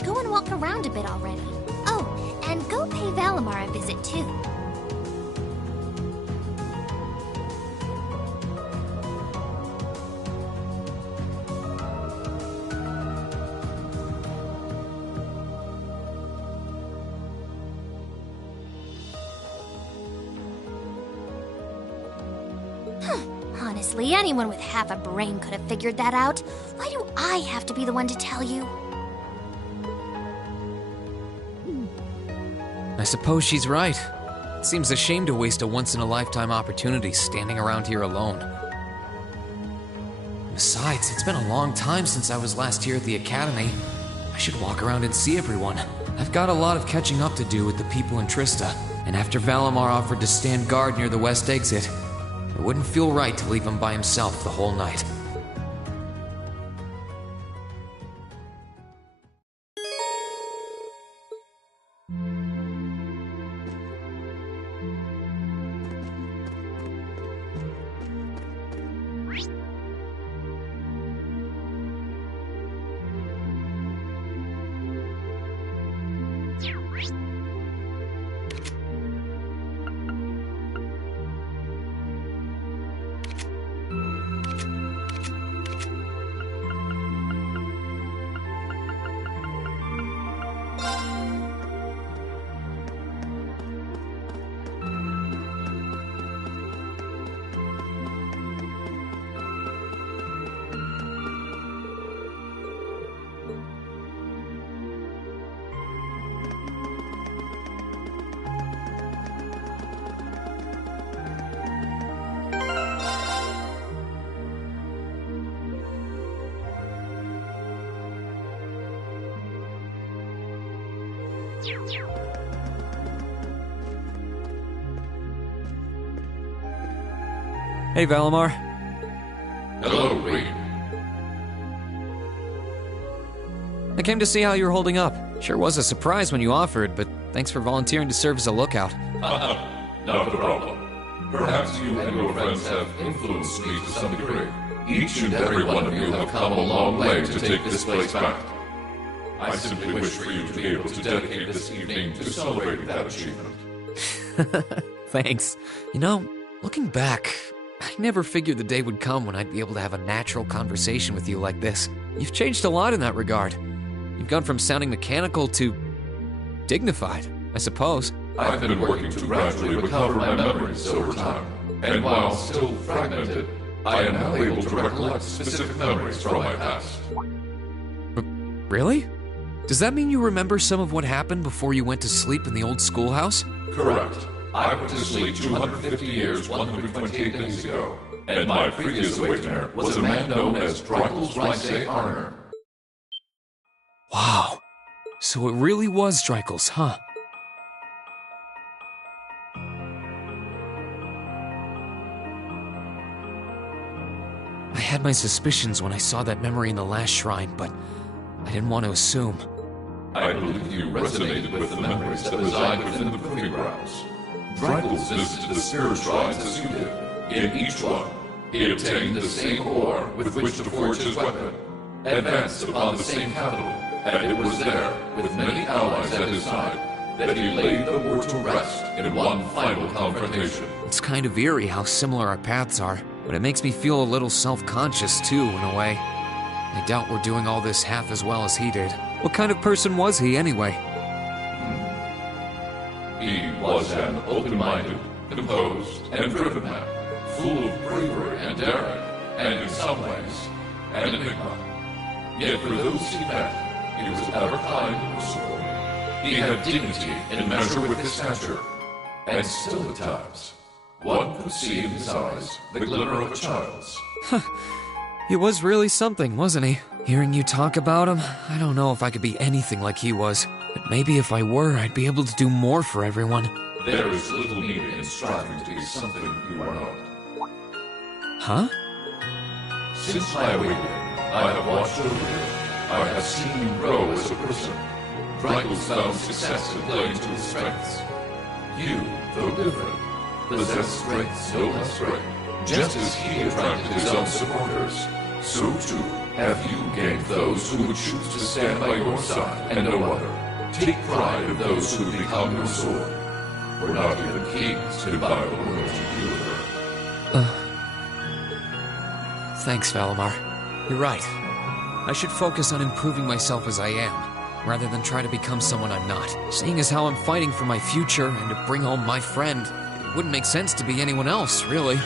Go and walk around a bit already. Oh, and go pay Valimar a visit too. Honestly, anyone with half a brain could have figured that out. Why do I have to be the one to tell you? I suppose she's right. It seems a shame to waste a once-in-a-lifetime opportunity standing around here alone. Besides, it's been a long time since I was last here at the Academy. I should walk around and see everyone. I've got a lot of catching up to do with the people in Trista, and after Valimar offered to stand guard near the west exit, it wouldn't feel right to leave him by himself the whole night. Hey, Valimar. Hello, Reed. I came to see how you're holding up. Sure was a surprise when you offered, but thanks for volunteering to serve as a lookout. Not a problem. Perhaps you and your friends have influenced me to some degree. Each and every one of you have come a long way to take this place back. I simply wish for you to be able to dedicate this evening to celebrating that achievement. Thanks. You know, looking back, I never figured the day would come when I'd be able to have a natural conversation with you like this. You've changed a lot in that regard. You've gone from sounding mechanical to dignified, I suppose. I've been working to gradually recover my memories over time, and while still fragmented, I am now able to recollect specific memories from my past. Really? Does that mean you remember some of what happened before you went to sleep in the old schoolhouse? Correct. I went to sleep 250 years, 128 days ago, and my previous awakener was a man known as Ttttttrailssssss. Wow. So it really was Ttttttrailssssss, huh? I had my suspicions when I saw that memory in the last shrine, but I didn't want to assume. I believe you resonated with the memories that reside within the proving grounds. Ttttttrailssssss visited the spirit shrines as you did. In each one, he obtained the same ore with which to forge his weapon, advanced upon the same capital, and it was there, with many allies at his side, that he laid the war to rest in one final confrontation. It's kind of eerie how similar our paths are, but it makes me feel a little self-conscious too, in a way. I doubt we're doing all this half as well as he did. What kind of person was he, anyway? He was an open-minded, composed, and driven man, full of bravery and daring, and in some ways, an enigma. Yet for those he met, he was ever kind and merciful. He had dignity in measure with his stature, and still at times, one could see in his eyes the glimmer of a child's. He was really something, wasn't he? Hearing you talk about him, I don't know if I could be anything like he was. But maybe if I were, I'd be able to do more for everyone. There is little need in striving to be something you are not. Huh? Since my awakening, I have watched over you. I have seen you grow as a person. Ttttttrailssssss found success in playing to his strengths. You, though different, possess strengths no less great. Just as he attracted his own supporters, so too have you gained those who would choose to stand by your side and no other. Take pride in those who become your sword. For not even kings can buy the world to wield her. Thanks, Valimar. You're right. I should focus on improving myself as I am, rather than try to become someone I'm not. Seeing as how I'm fighting for my future and to bring home my friend, it wouldn't make sense to be anyone else, really.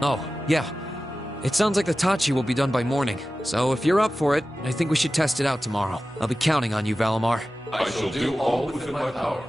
Oh, yeah. It sounds like the Tachi will be done by morning, so if you're up for it, I think we should test it out tomorrow. I'll be counting on you, Valimar. I shall do all within my power.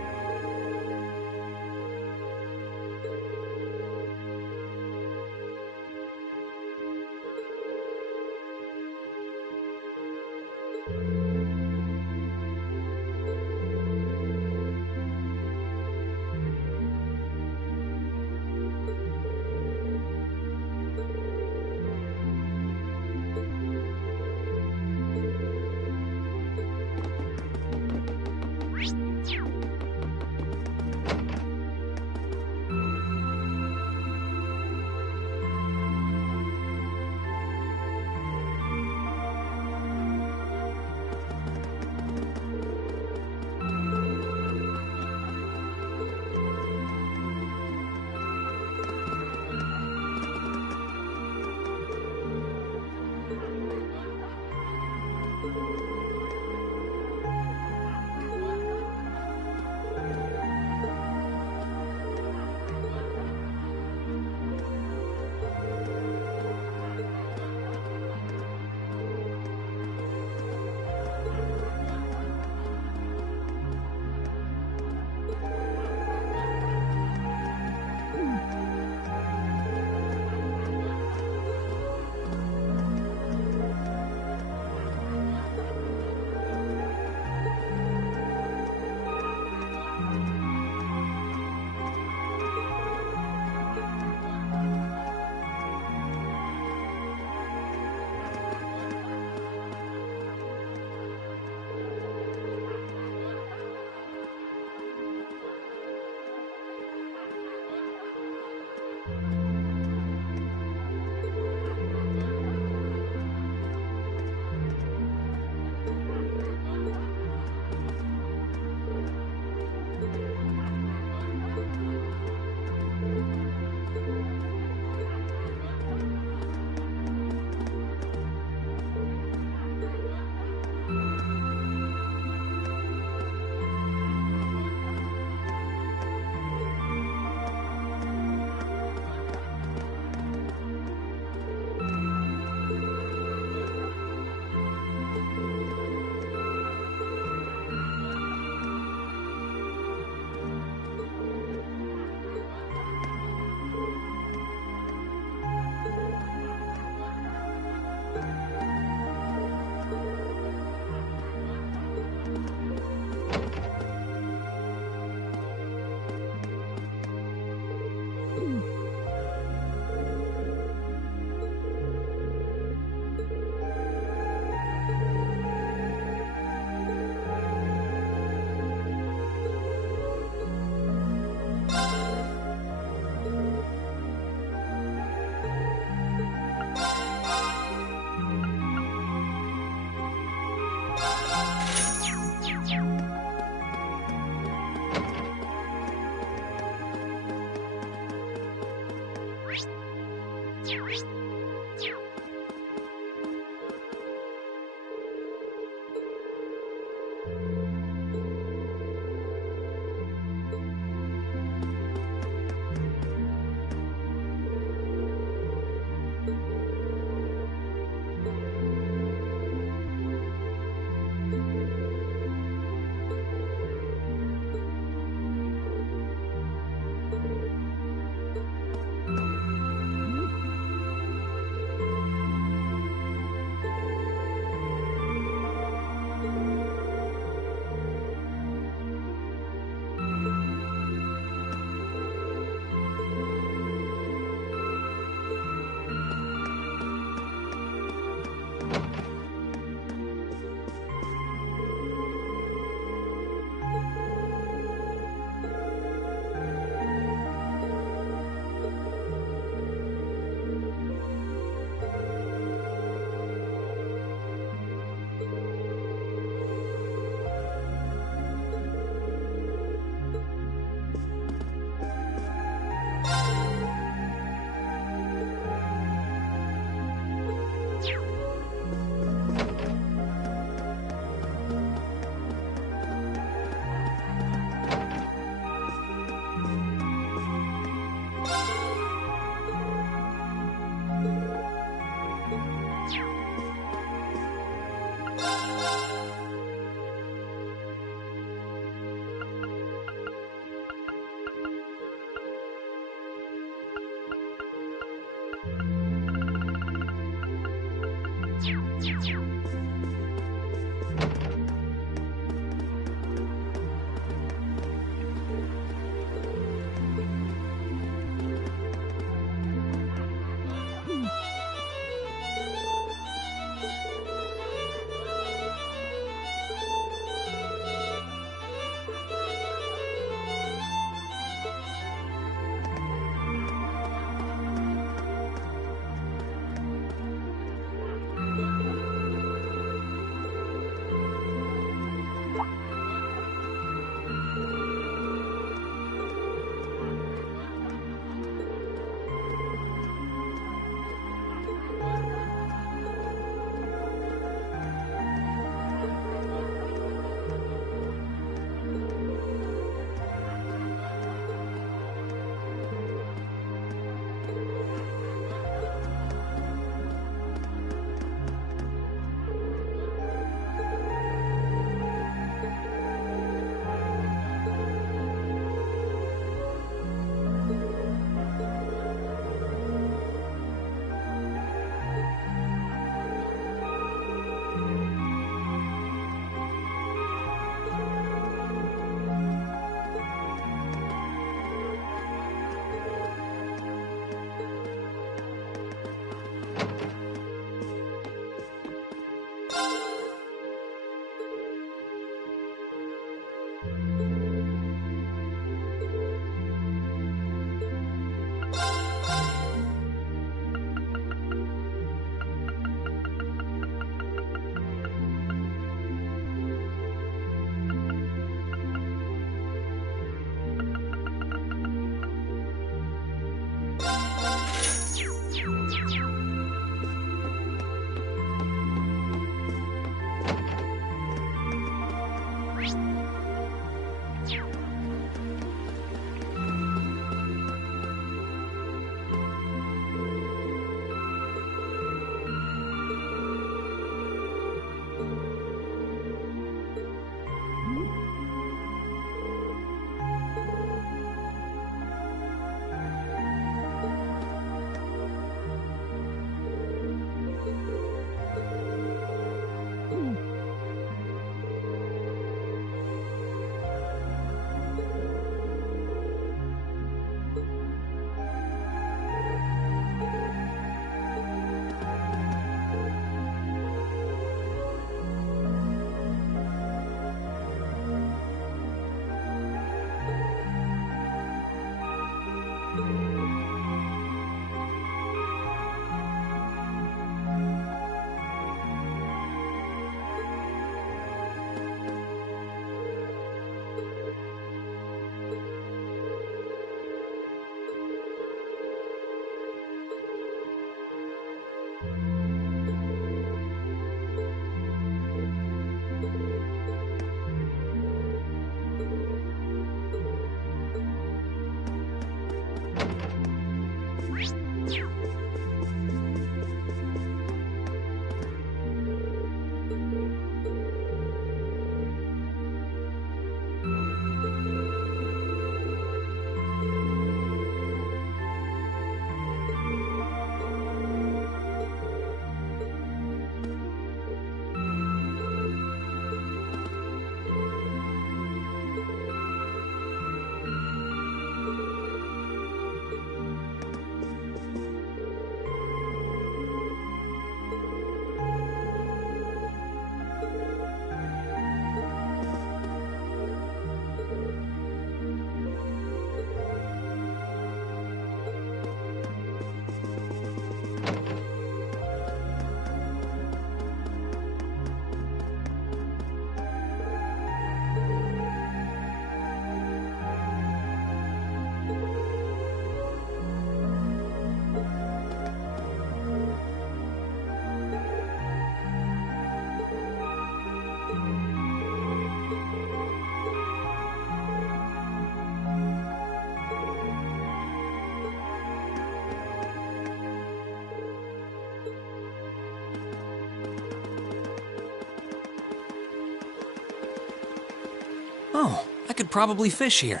Oh, I could probably fish here.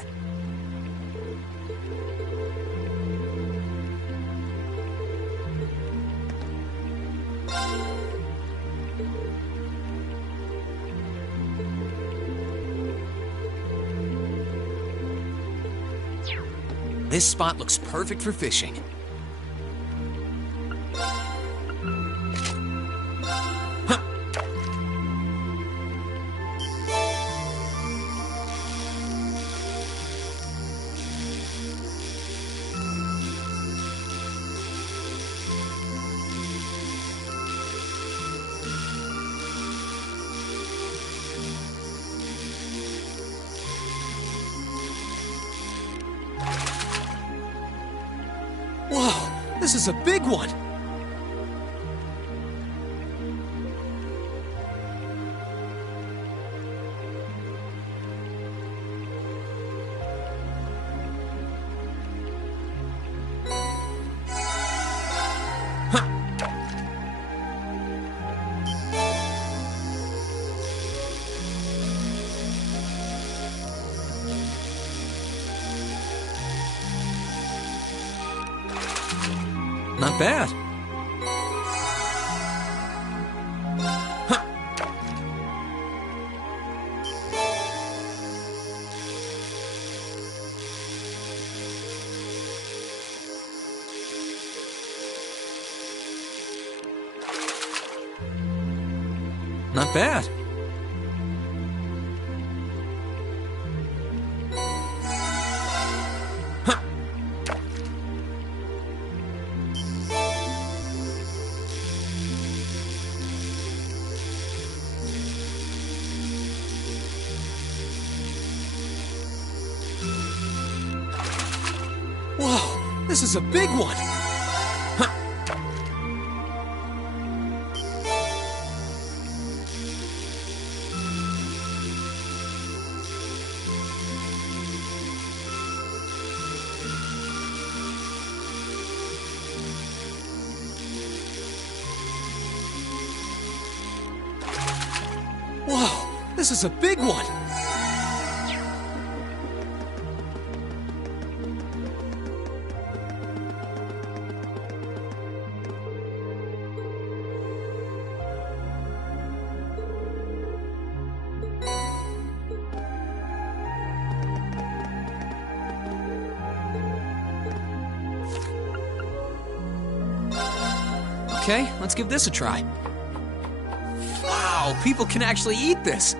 This spot looks perfect for fishing. Whoa, this is a big one! Not bad. Not bad. Whoa, this is a big one! Whoa, this is a big one! Okay, let's give this a try. Wow, people can actually eat this!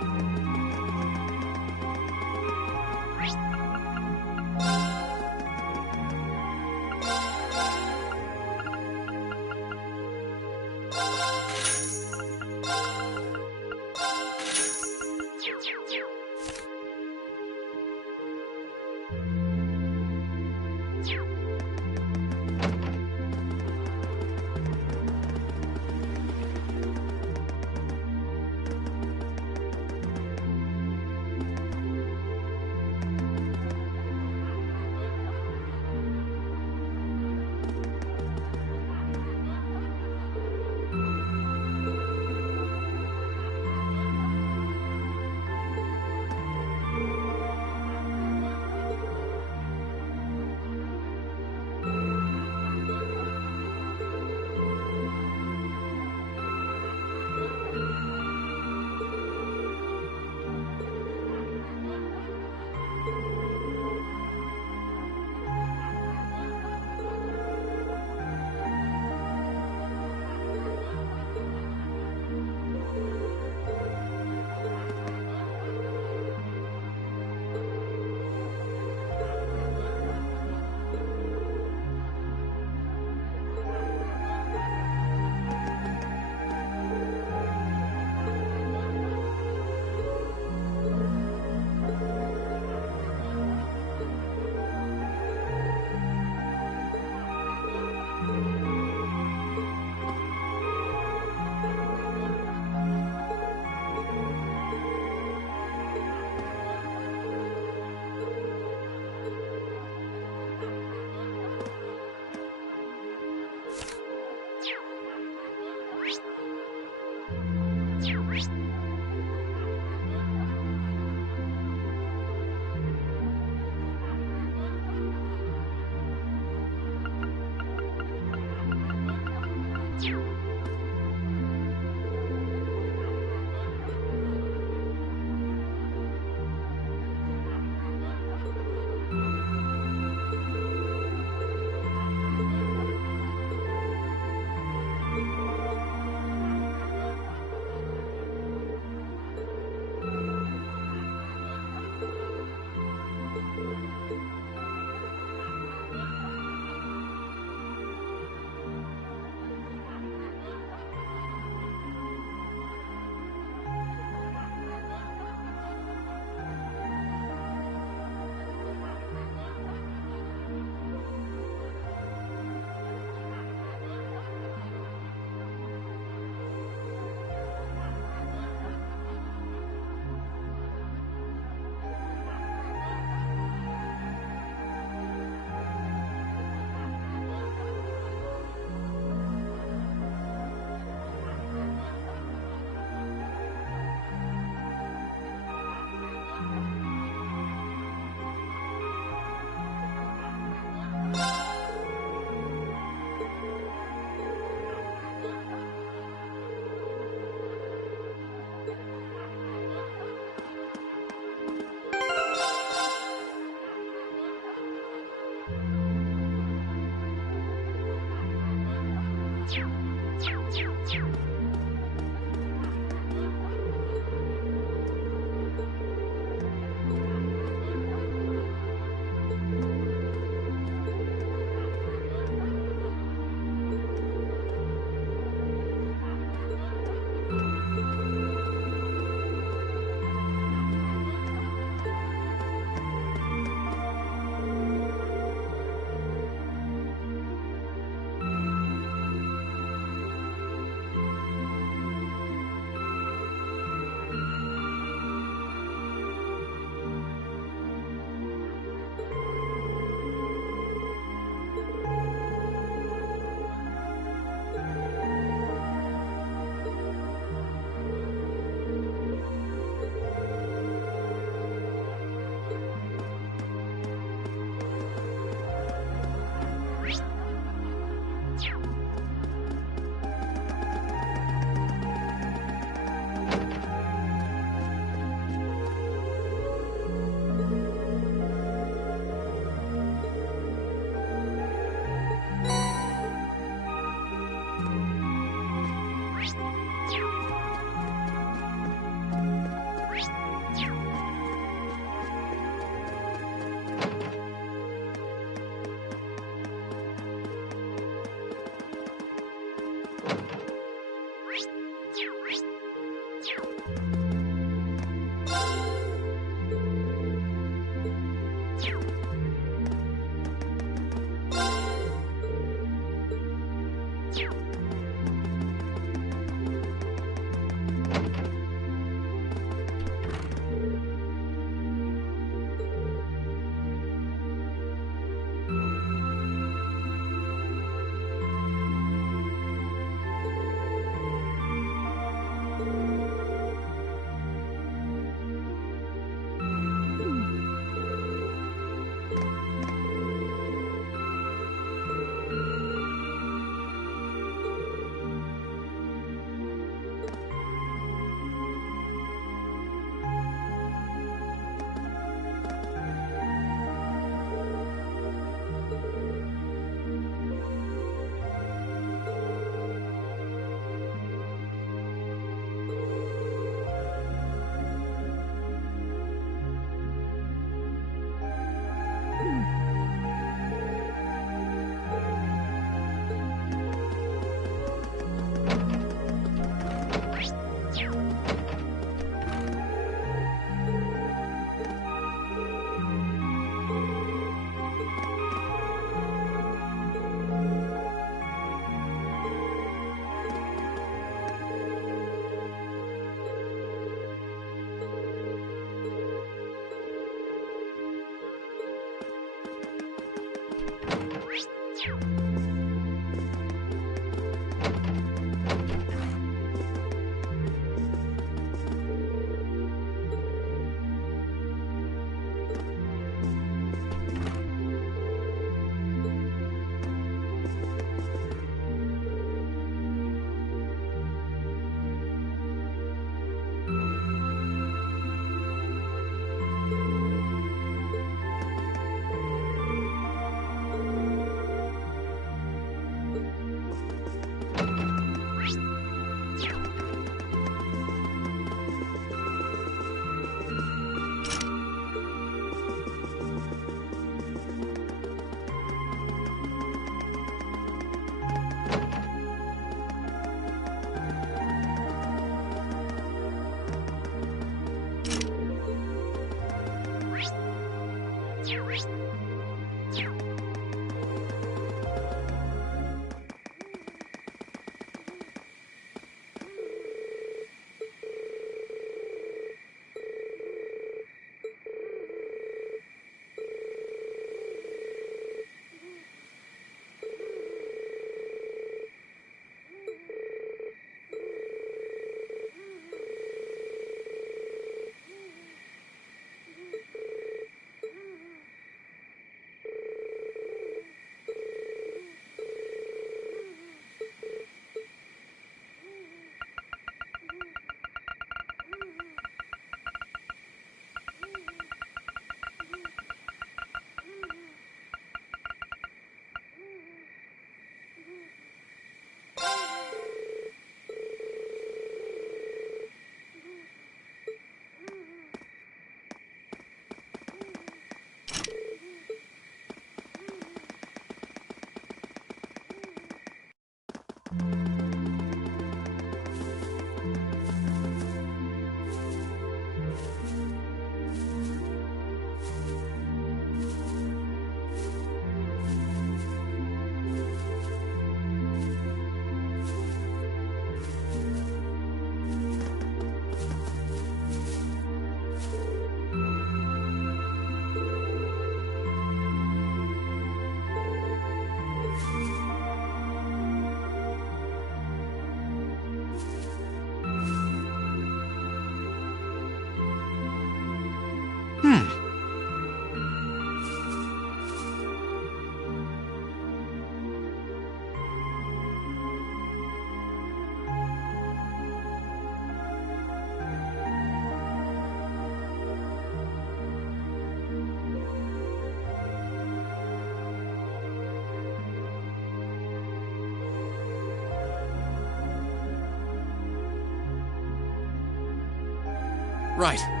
Right.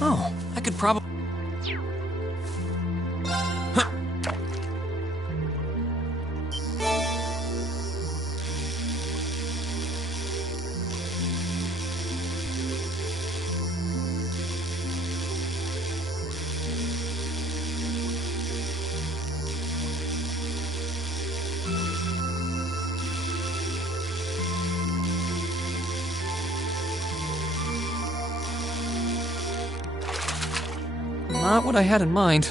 Oh, I could probably... Not what I had in mind.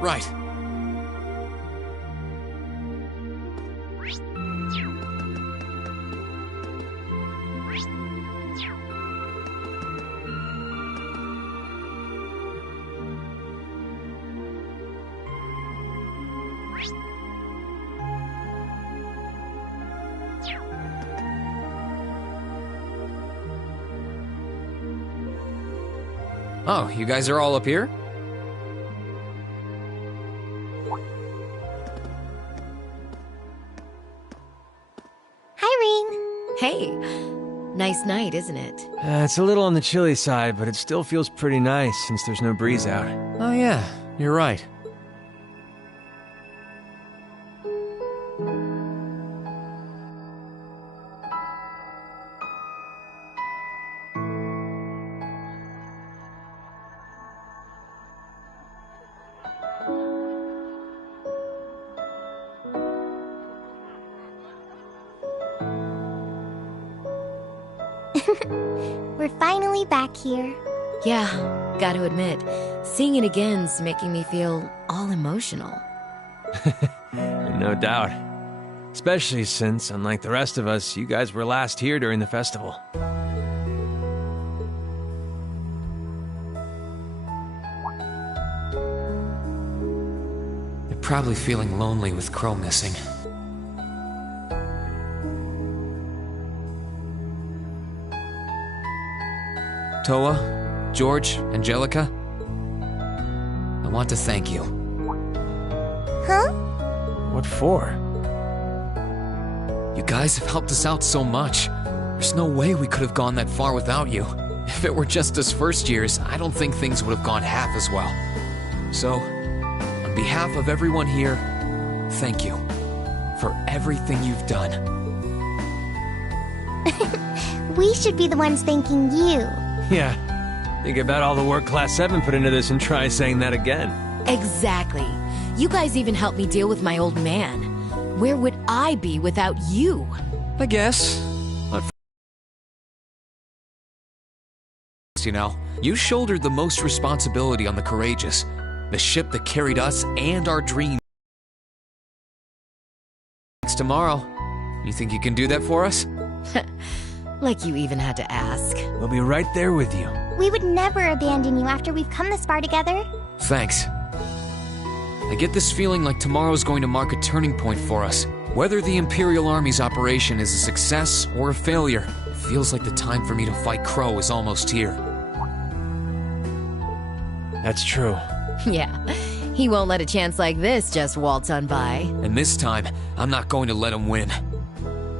Right. Oh, you guys are all up here? Hi, Rean. Hey, nice night, isn't it? It's a little on the chilly side, but it still feels pretty nice since there's no breeze out. Oh yeah, you're right. We're finally back here. Yeah, gotta admit, seeing it again's making me feel all emotional. No doubt. Especially since, unlike the rest of us, you guys were last here during the festival. You're probably feeling lonely with Crow missing. Toa, George, Angelica, I want to thank you. Huh? What for? You guys have helped us out so much. There's no way we could have gone that far without you. If it were just us first years, I don't think things would have gone half as well. So, on behalf of everyone here, thank you for everything you've done. We should be the ones thanking you. Yeah. Think about all the work Class 7 put into this and try saying that again. Exactly. You guys even helped me deal with my old man. Where would I be without you? I guess. But you know, you shouldered the most responsibility on the Courageous, the ship that carried us and our dreams. Tomorrow, you think you can do that for us? Like you even had to ask. We'll be right there with you. We would never abandon you after we've come this far together. Thanks. I get this feeling like tomorrow's going to mark a turning point for us. Whether the Imperial Army's operation is a success or a failure, it feels like the time for me to fight Crow is almost here. That's true. Yeah, he won't let a chance like this just waltz on by. And this time, I'm not going to let him win.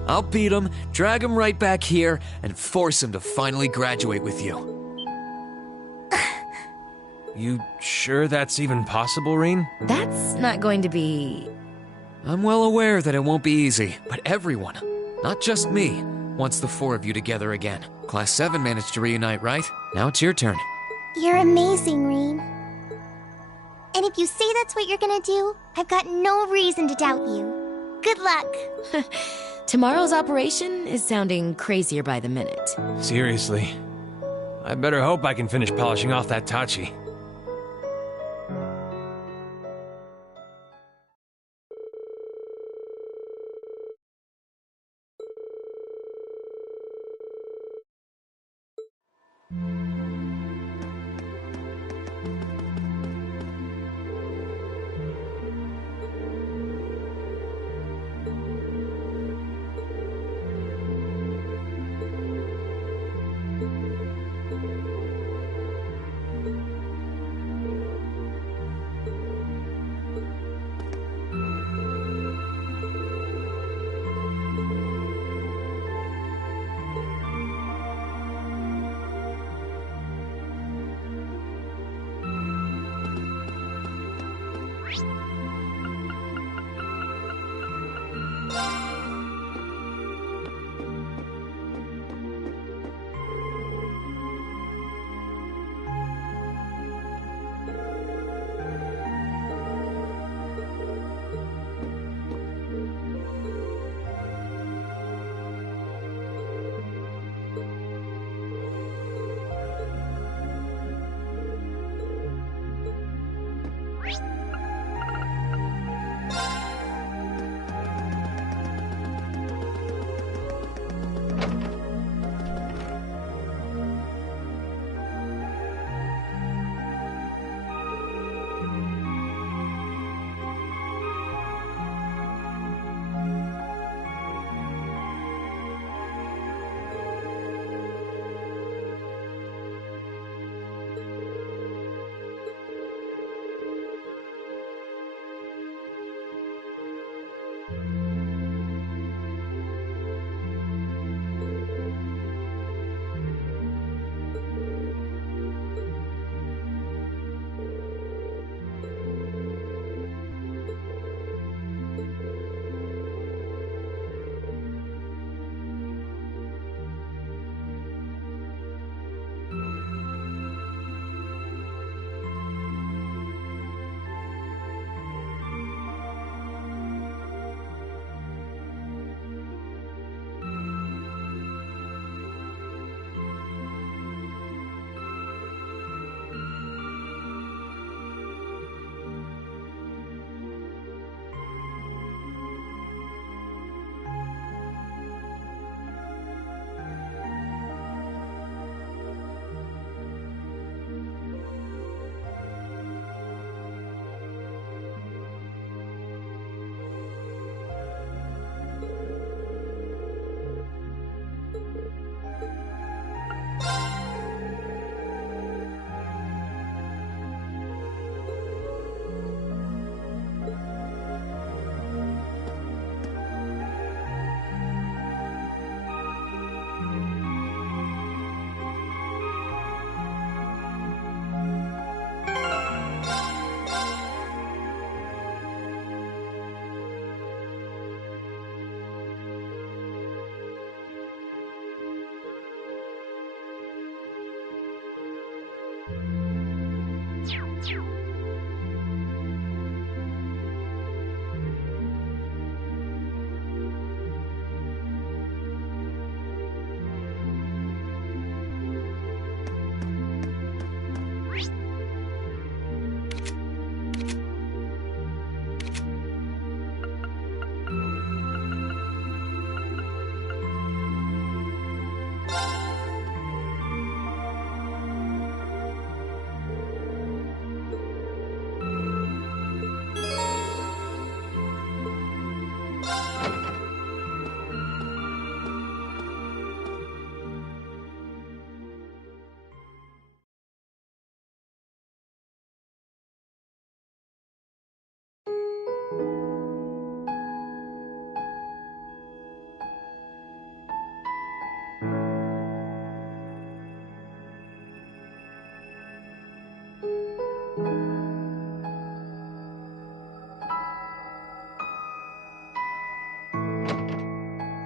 I'll beat him, drag him right back here, and force him to finally graduate with you. You sure that's even possible, Rean? That's not going to be... I'm well aware that it won't be easy, but everyone, not just me, wants the four of you together again. Class 7 managed to reunite, right? Now it's your turn. You're amazing, Rean. And if you say that's what you're gonna do, I've got no reason to doubt you. Good luck. Tomorrow's operation is sounding crazier by the minute. Seriously. I better hope I can finish polishing off that Tachi.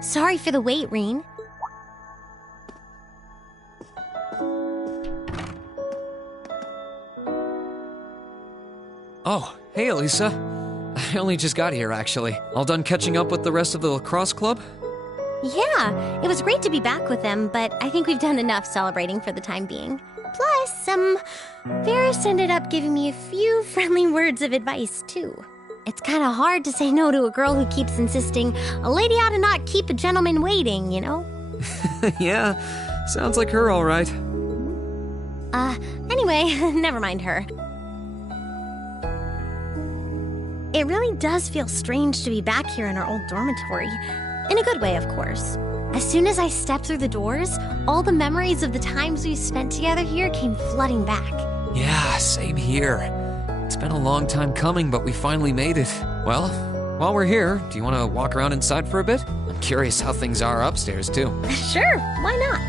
Sorry for the wait, Reen. Oh, hey, Elisa. I only just got here, actually. All done catching up with the rest of the lacrosse club? Yeah, it was great to be back with them, but I think we've done enough celebrating for the time being. Plus, Varys ended up giving me a few friendly words of advice, too. It's kind of hard to say no to a girl who keeps insisting a lady ought to not keep a gentleman waiting, you know? Yeah, sounds like her all right. Anyway, never mind her. It really does feel strange to be back here in our old dormitory. In a good way, of course. As soon as I stepped through the doors, all the memories of the times we spent together here came flooding back. Yeah, same here. It's been a long time coming, but we finally made it. Well, while we're here, do you want to walk around inside for a bit? I'm curious how things are upstairs, too. Sure, why not?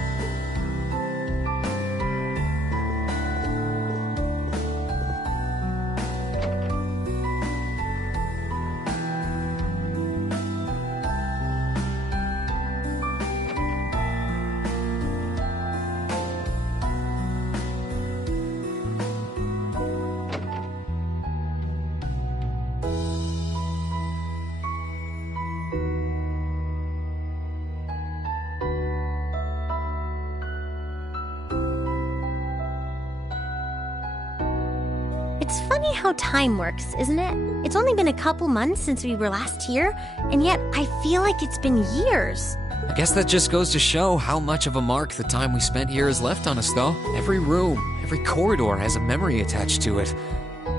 It's funny how time works, isn't it? It's only been a couple months since we were last here, and yet I feel like it's been years. I guess that just goes to show how much of a mark the time we spent here has left on us, though. Every room, every corridor has a memory attached to it.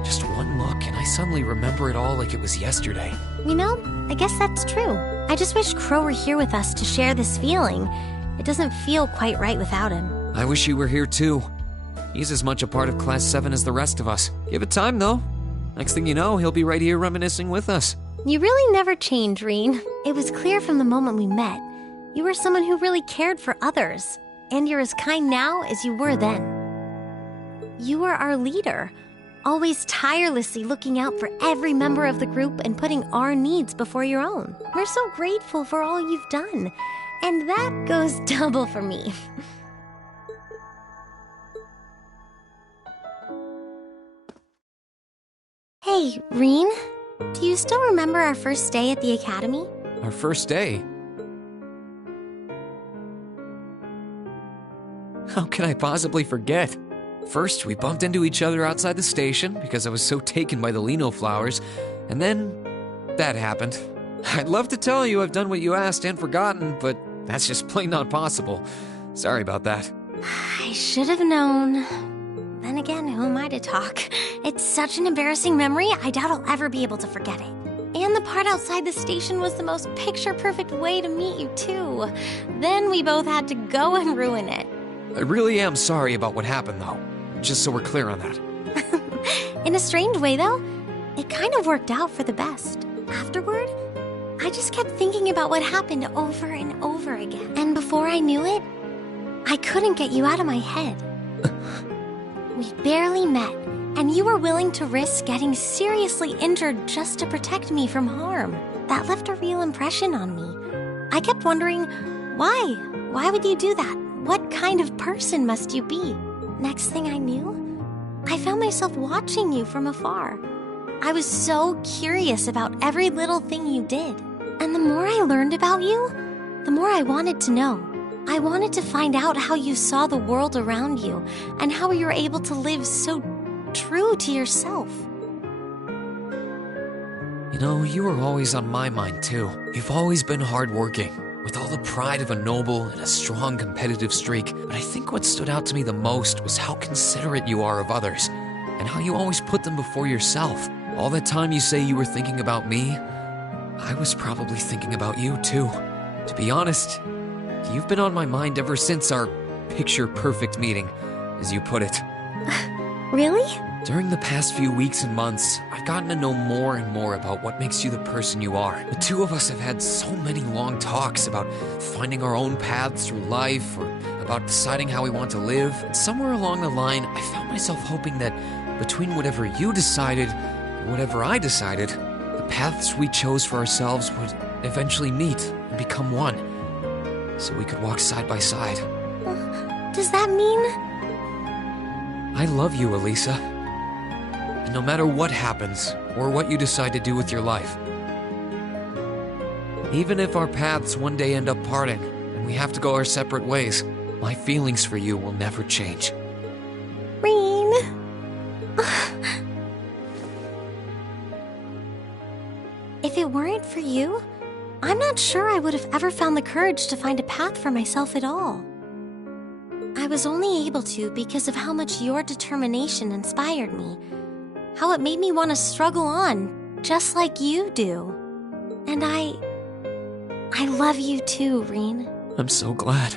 Just one look, and I suddenly remember it all like it was yesterday. You know, I guess that's true. I just wish Crow were here with us to share this feeling. It doesn't feel quite right without him. I wish he were here, too. He's as much a part of Class 7 as the rest of us. Give it time, though. Next thing you know, he'll be right here reminiscing with us. You really never change, Reen. It was clear from the moment we met. You were someone who really cared for others. And you're as kind now as you were then. You were our leader, always tirelessly looking out for every member of the group and putting our needs before your own. We're so grateful for all you've done. And that goes double for me. Hey, Reen, do you still remember our first day at the academy? Our first day? How can I possibly forget? First, we bumped into each other outside the station because I was so taken by the lino flowers, and then that happened. I'd love to tell you I've done what you asked and forgotten, but that's just plain not possible. Sorry about that. I should have known. Then again, who am I to talk? It's such an embarrassing memory, I doubt I'll ever be able to forget it. And the part outside the station was the most picture-perfect way to meet you, too. Then we both had to go and ruin it. I really am sorry about what happened, though. Just so we're clear on that. In a strange way, though, it kind of worked out for the best. Afterward, I just kept thinking about what happened over and over again. And before I knew it, I couldn't get you out of my head. We barely met, and you were willing to risk getting seriously injured just to protect me from harm. That left a real impression on me. I kept wondering, why? Why would you do that? What kind of person must you be? Next thing I knew, I found myself watching you from afar. I was so curious about every little thing you did. And the more I learned about you, the more I wanted to know. I wanted to find out how you saw the world around you and how you were able to live so true to yourself. You know, you were always on my mind, too. You've always been hardworking, with all the pride of a noble and a strong competitive streak. But I think what stood out to me the most was how considerate you are of others, and how you always put them before yourself. All the time you say you were thinking about me, I was probably thinking about you, too. To be honest, you've been on my mind ever since our picture-perfect meeting, as you put it. Really? During the past few weeks and months, I've gotten to know more and more about what makes you the person you are. The two of us have had so many long talks about finding our own paths through life, or about deciding how we want to live. And somewhere along the line, I found myself hoping that between whatever you decided and whatever I decided, the paths we chose for ourselves would eventually meet and become one, so we could walk side by side. Does that mean? I love you, Elisa. And no matter what happens, or what you decide to do with your life, even if our paths one day end up parting, and we have to go our separate ways, my feelings for you will never change. Rean. If it weren't for you, I'm not sure I would have ever found the courage to find a path for myself at all. I was only able to because of how much your determination inspired me. How it made me want to struggle on, just like you do. And I love you too, Rean. I'm so glad.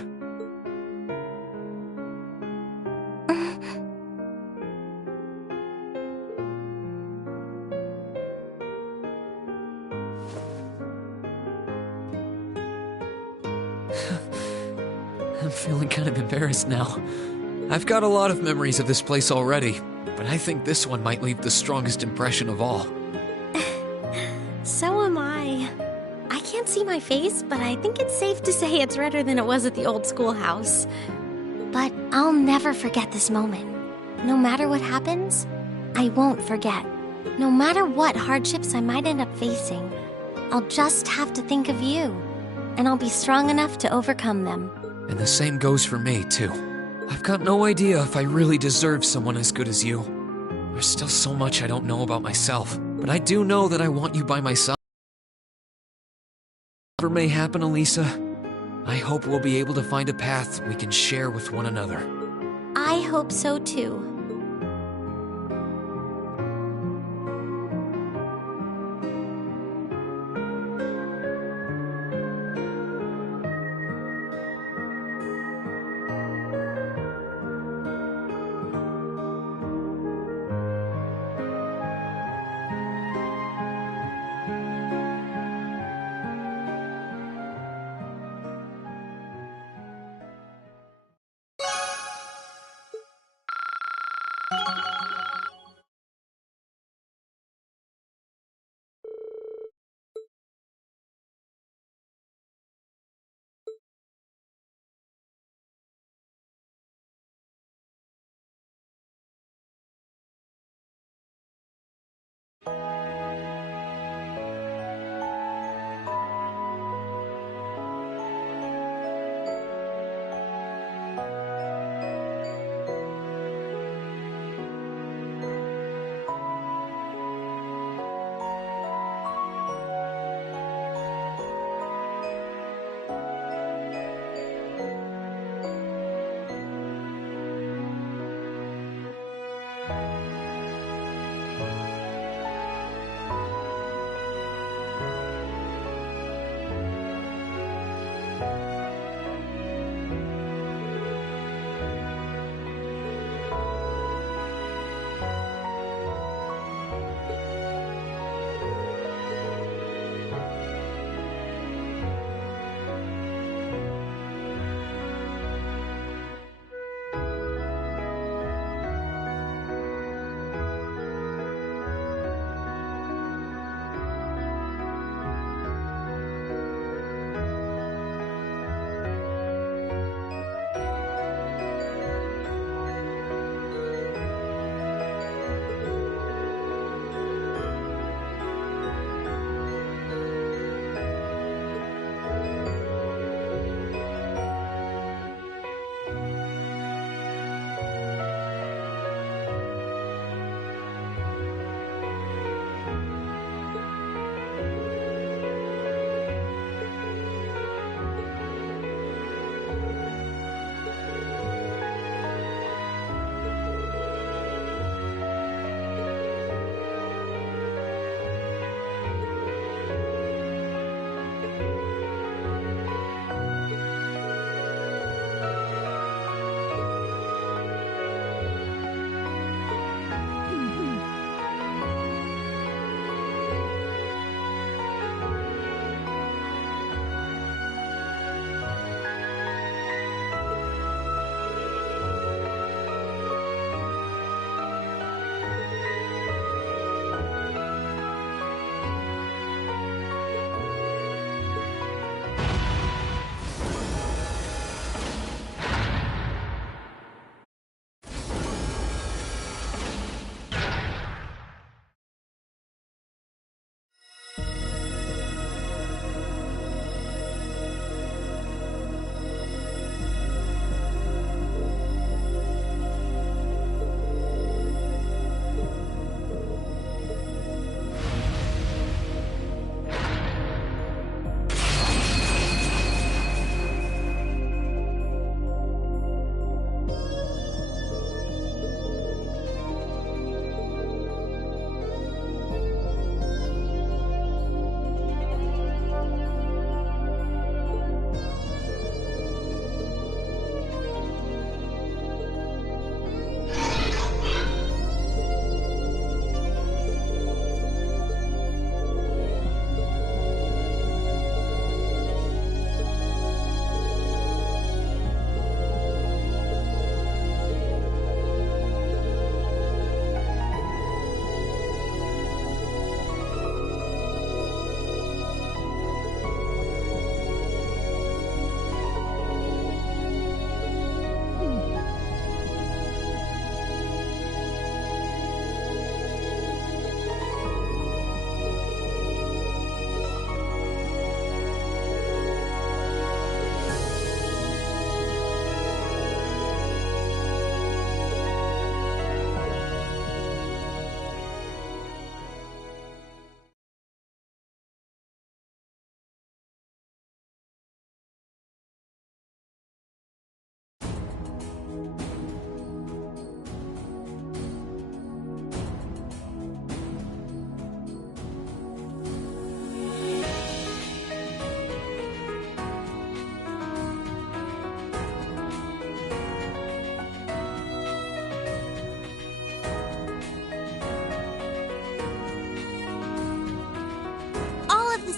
I'm feeling kind of embarrassed now. I've got a lot of memories of this place already, but I think this one might leave the strongest impression of all. So am I. I can't see my face, but I think it's safe to say it's redder than it was at the old schoolhouse. But I'll never forget this moment. No matter what happens, I won't forget. No matter what hardships I might end up facing, I'll just have to think of you, and I'll be strong enough to overcome them. And the same goes for me, too. I've got no idea if I really deserve someone as good as you. There's still so much I don't know about myself, but I do know that I want you by my side. Whatever may happen, Elisa, I hope we'll be able to find a path we can share with one another. I hope so too.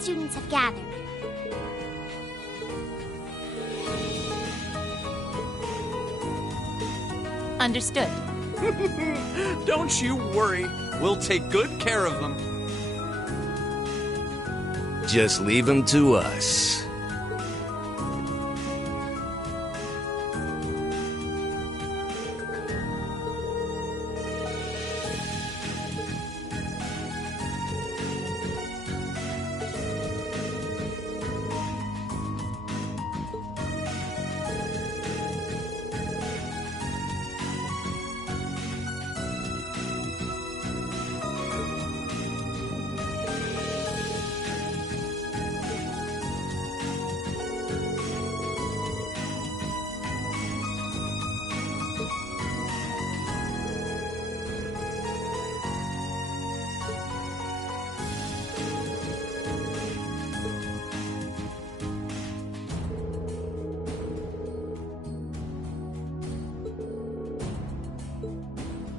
students have gathered. Understood. Don't you worry. We'll take good care of them. Just leave them to us.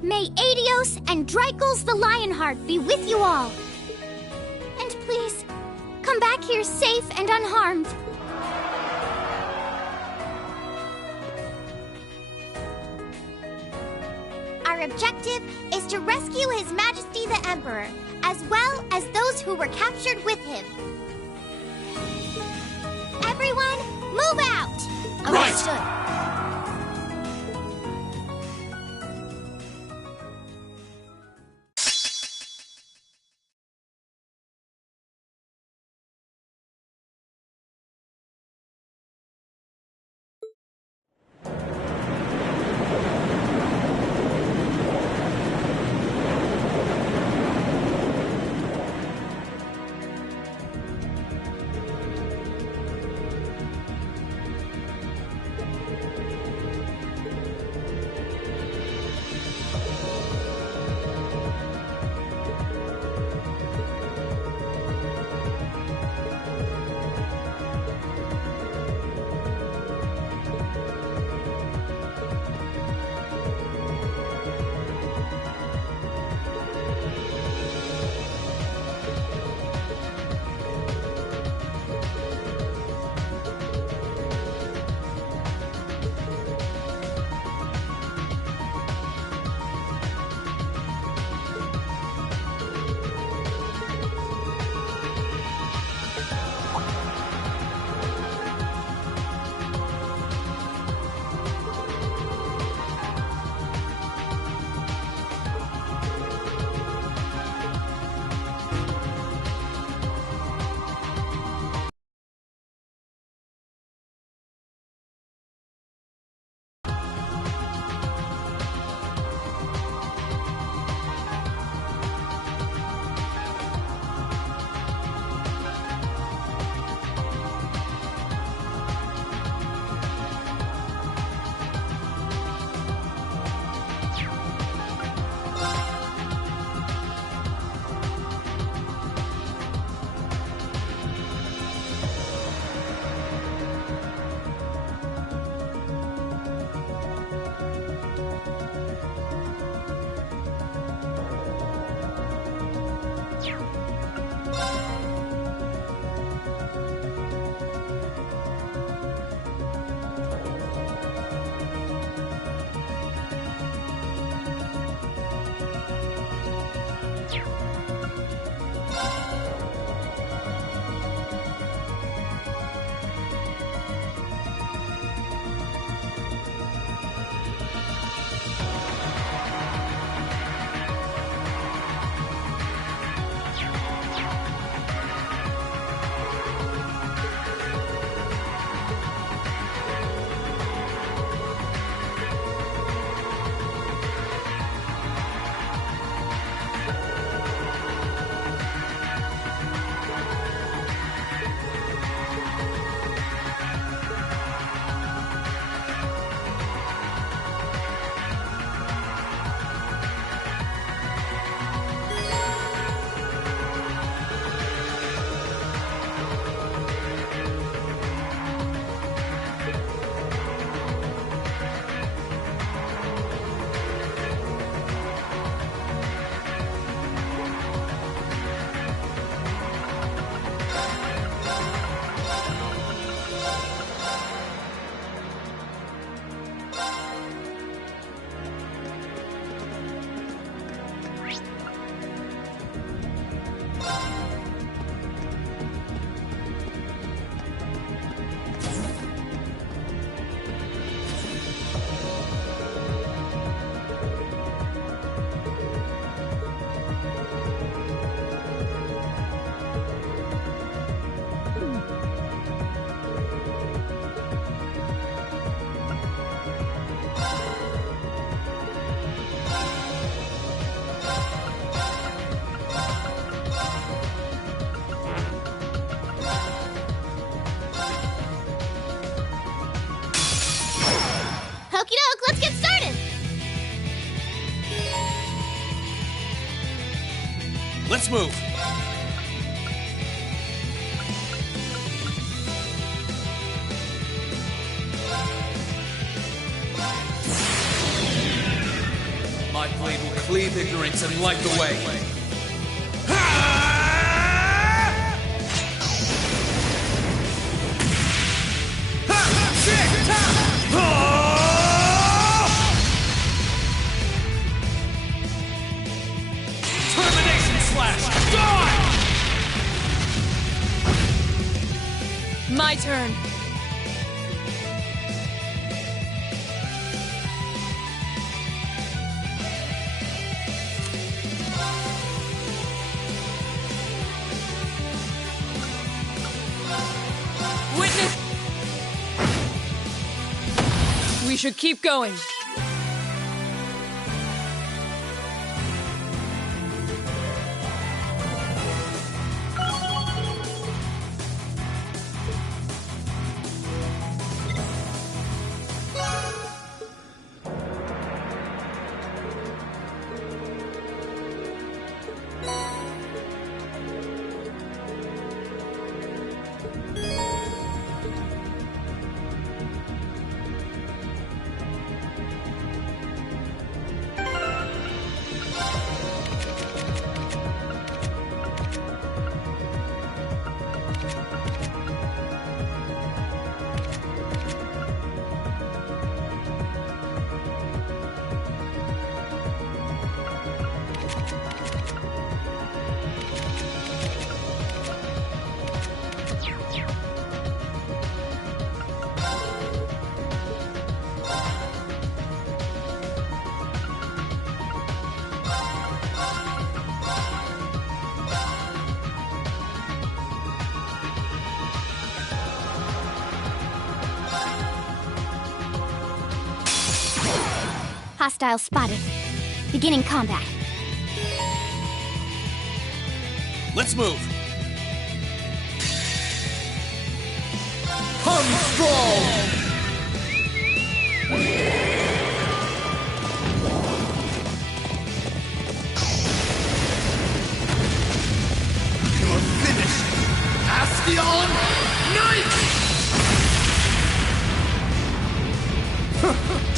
May Adios and Dreikels the Lionheart be with you all. And please, come back here safe and unharmed. Our objective is to rescue His Majesty the Emperor, as well as those who were captured with him. Everyone, move out! Right! move. My blade will cleave ignorance and light the way. Termination slash! Die! My turn. Witness! We should keep going. Hostile spotted. Beginning combat. Let's move. Come strong! You're finished! Astion Knight!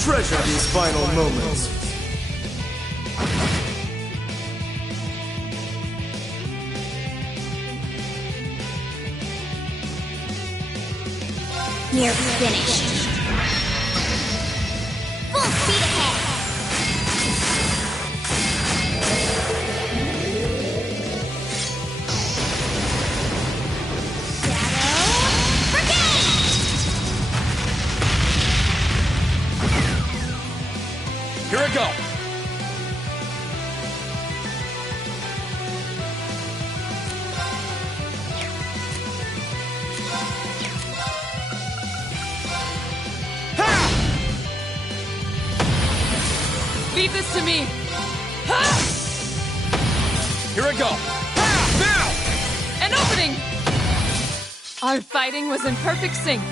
Treasure these final moments. Near finished. Full speed ahead. Here I go. Leave this to me. Here I go. Now! An opening! Our fighting was in perfect sync.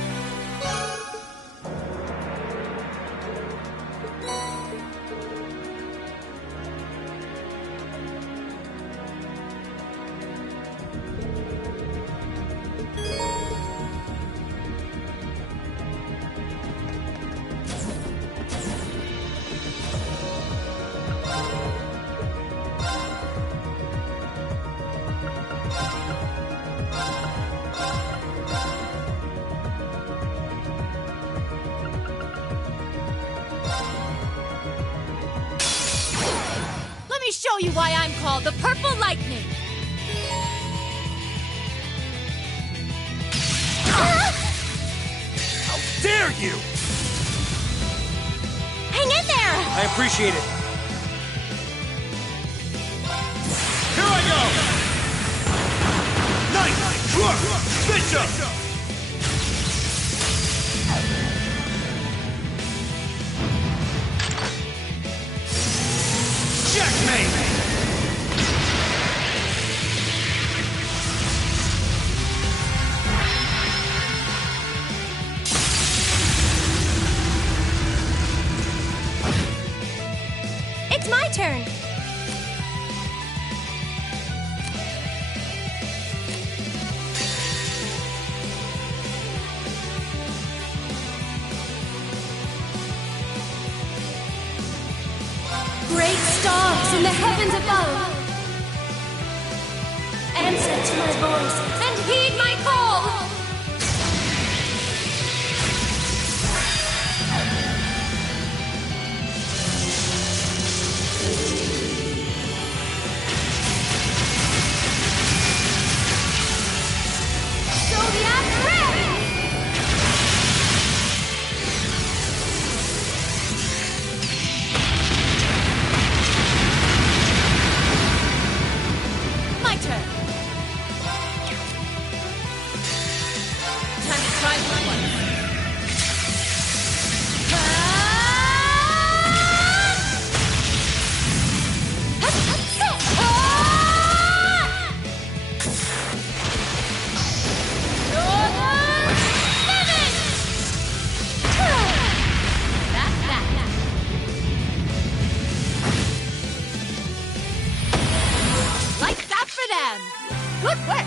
Show you why I'm called the Purple Lightning. How dare you! Hang in there! I appreciate it. Here I go! Knight! Bishop! Checkmate! It's my turn. great stars in the heavens above, answer to my voice and heed my call! Zodiac Ray! My turn. Time to try this one. Like that for them! Good work!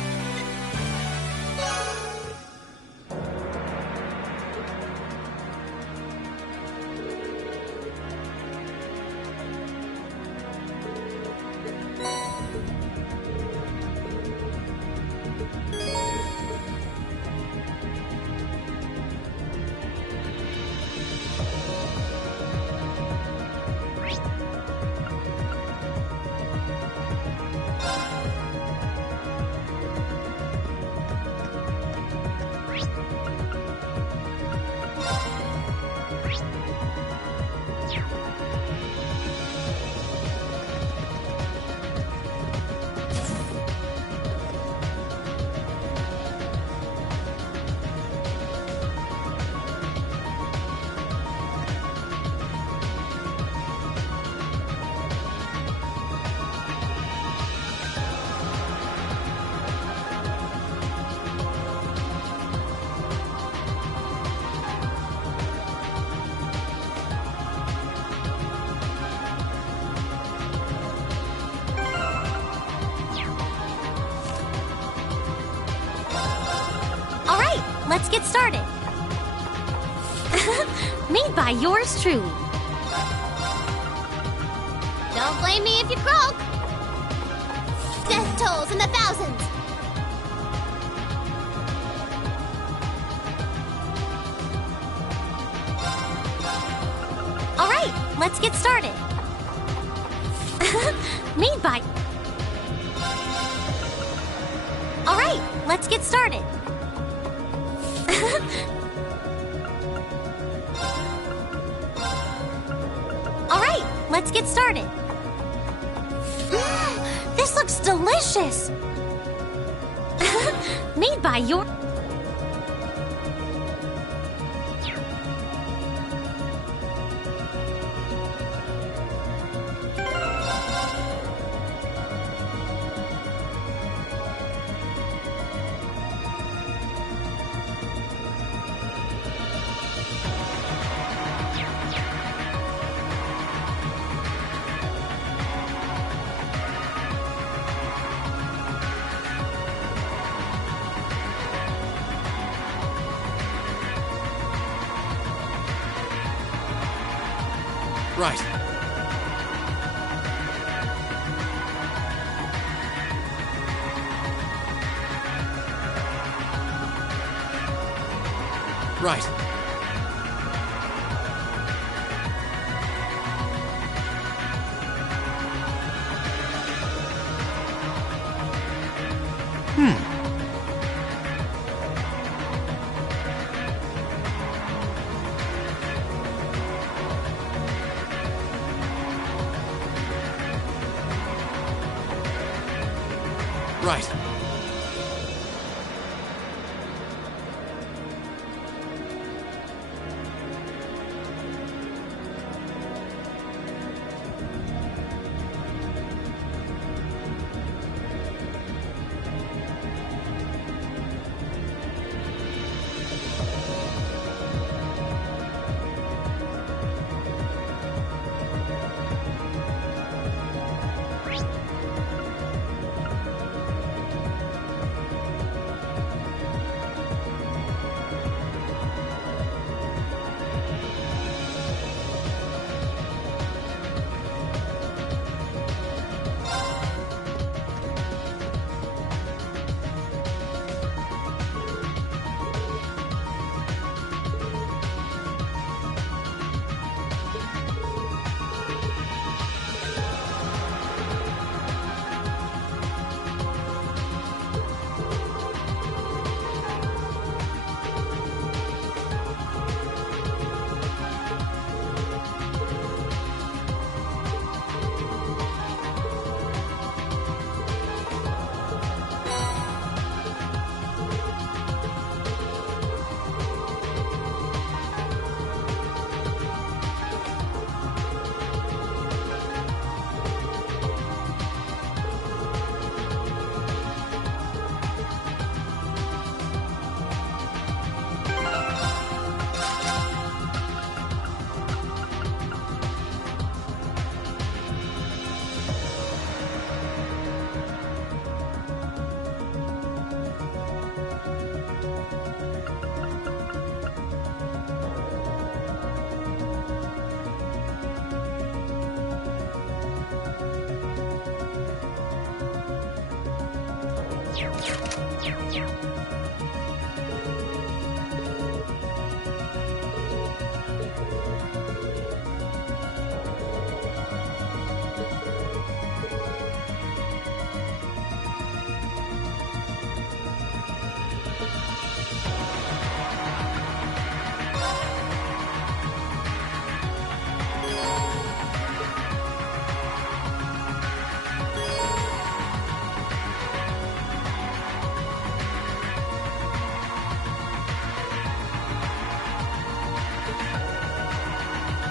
All right, let's get started. Made by yours truly. Don't blame me if you croak. Death tolls in the thousands. All right, let's get started. Made by... All right, let's get started. All right, let's get started. This looks delicious. Made by your... Right. Right. Right.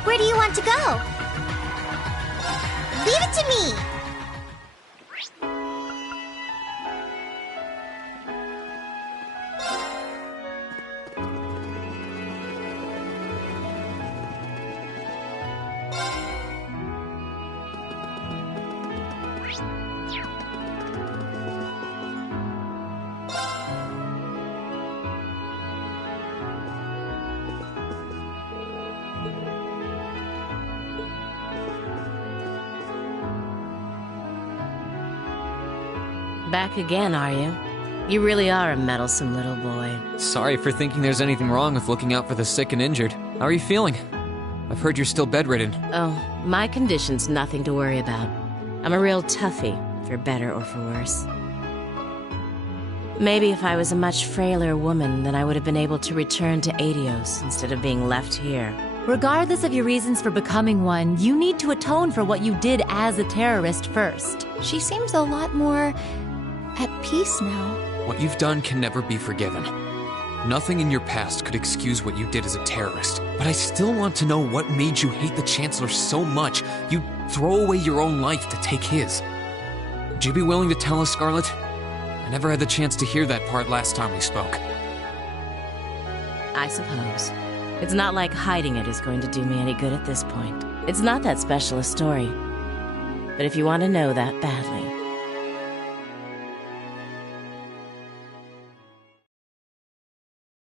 Where do you want to go? Leave it to me! Back again, are you? You really are a meddlesome little boy. Sorry for thinking there's anything wrong with looking out for the sick and injured. How are you feeling? I've heard you're still bedridden. Oh, my condition's nothing to worry about. I'm a real toughie, for better or for worse. Maybe if I was a much frailer woman, then I would have been able to return to Adios instead of being left here. Regardless of your reasons for becoming one, you need to atone for what you did as a terrorist first. She seems a lot more at peace now. What you've done can never be forgiven. Nothing in your past could excuse what you did as a terrorist. But I still want to know what made you hate the Chancellor so much you'd throw away your own life to take his. Would you be willing to tell us, Scarlet? I never had the chance to hear that part last time we spoke. I suppose. It's not like hiding it is going to do me any good at this point. It's not that special a story. But if you want to know that badly...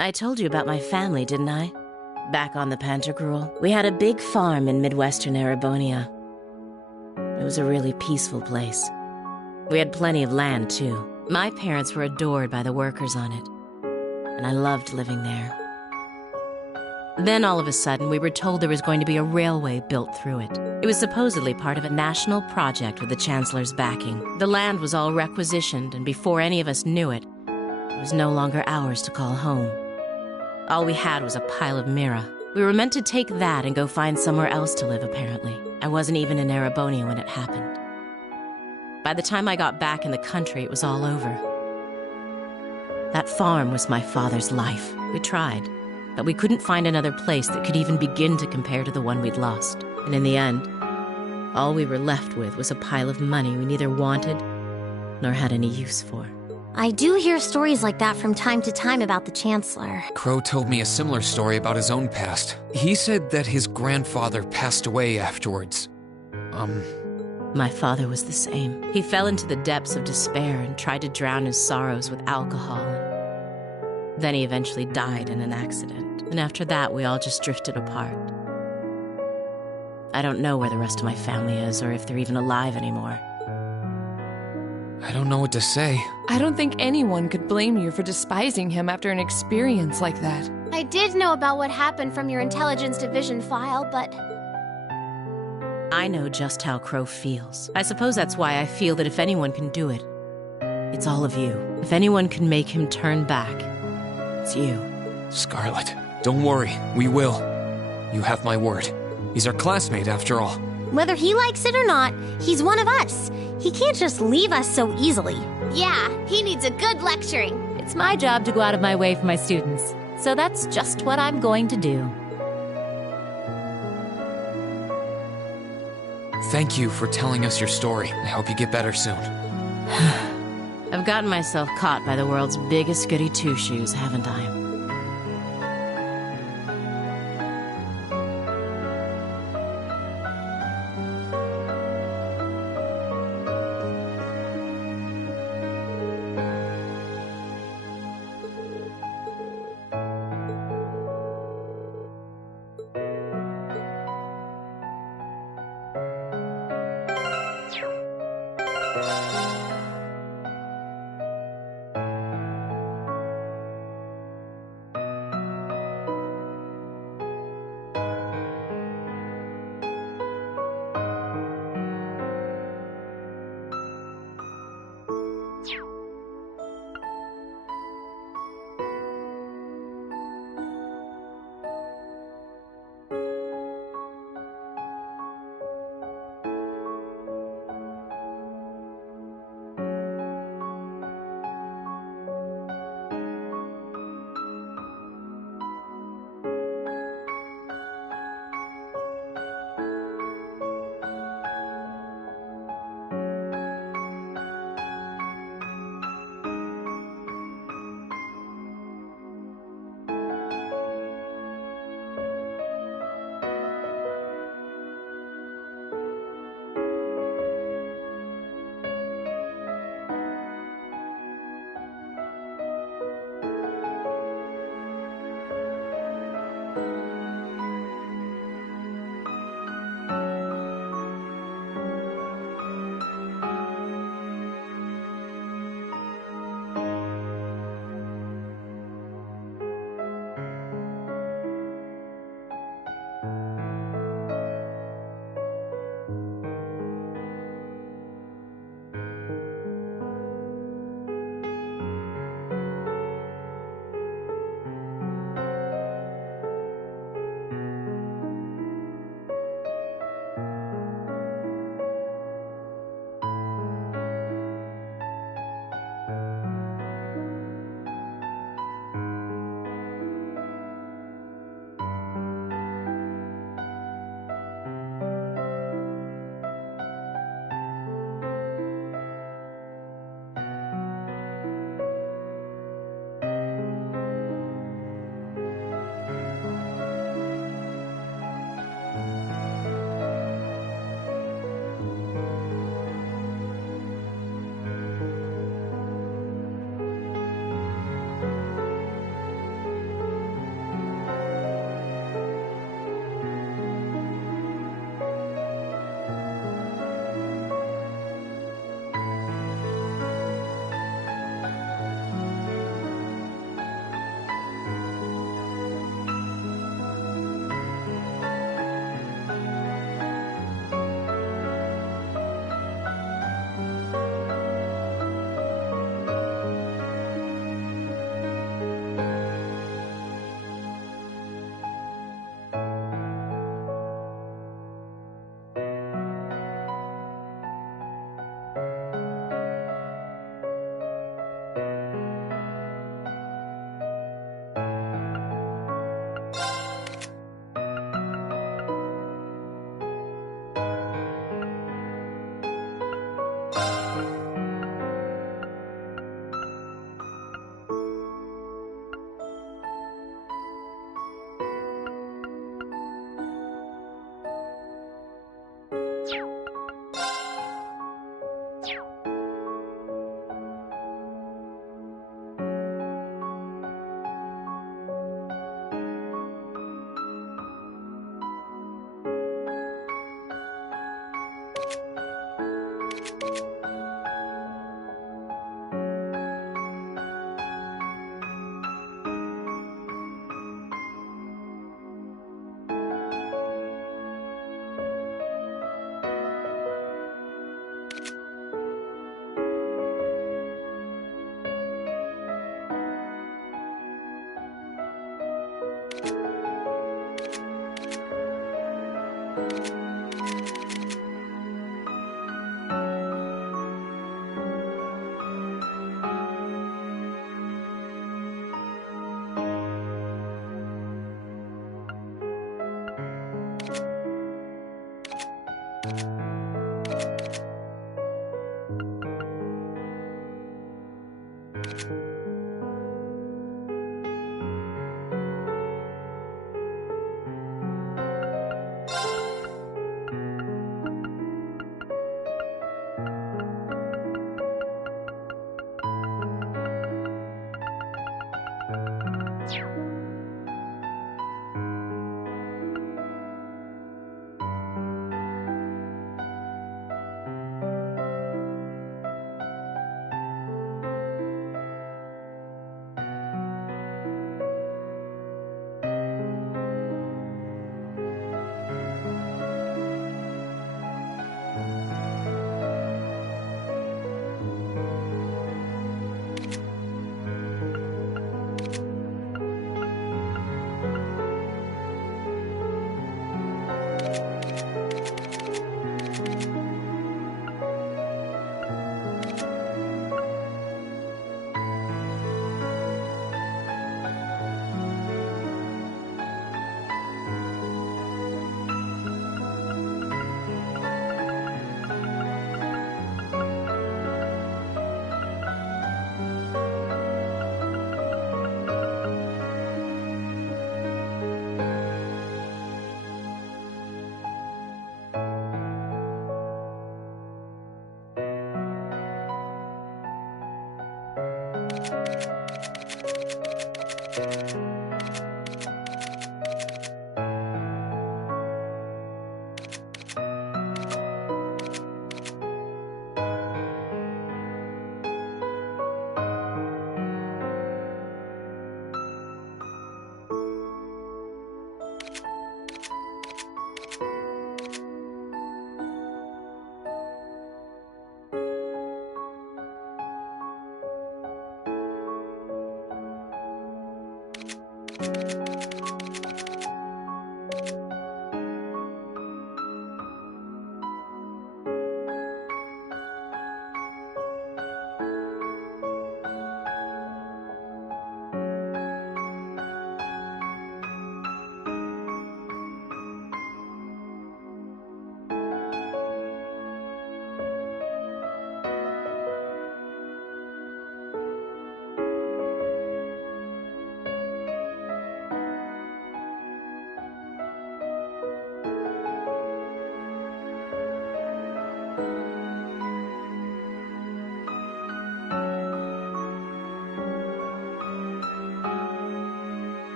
I told you about my family, didn't I? Back on the Pantagruel. We had a big farm in Midwestern Erebonia. It was a really peaceful place. We had plenty of land, too. My parents were adored by the workers on it, and I loved living there. Then all of a sudden, we were told there was going to be a railway built through it. It was supposedly part of a national project with the Chancellor's backing. The land was all requisitioned, and before any of us knew it, it was no longer ours to call home. All we had was a pile of Mira. We were meant to take that and go find somewhere else to live, apparently. I wasn't even in Erebonia when it happened. By the time I got back in the country, it was all over. That farm was my father's life. We tried, but we couldn't find another place that could even begin to compare to the one we'd lost. And in the end, all we were left with was a pile of money we neither wanted nor had any use for. I do hear stories like that from time to time about the Chancellor. Crow told me a similar story about his own past. He said that his grandfather passed away afterwards. My father was the same. He fell into the depths of despair and tried to drown his sorrows with alcohol. Then he eventually died in an accident. And after that, we all just drifted apart. I don't know where the rest of my family is or if they're even alive anymore. I don't know what to say. I don't think anyone could blame you for despising him after an experience like that. I did know about what happened from your Intelligence Division file, but... I know just how Crow feels. I suppose that's why I feel that if anyone can do it, it's all of you. If anyone can make him turn back, it's you. Scarlet, don't worry. We will. You have my word. He's our classmate, after all. Whether he likes it or not, he's one of us. He can't just leave us so easily. Yeah, he needs a good lecturing. It's my job to go out of my way for my students, so that's just what I'm going to do. Thank you for telling us your story. I hope you get better soon. I've gotten myself caught by the world's biggest goody two-shoes, haven't I?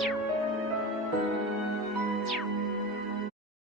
You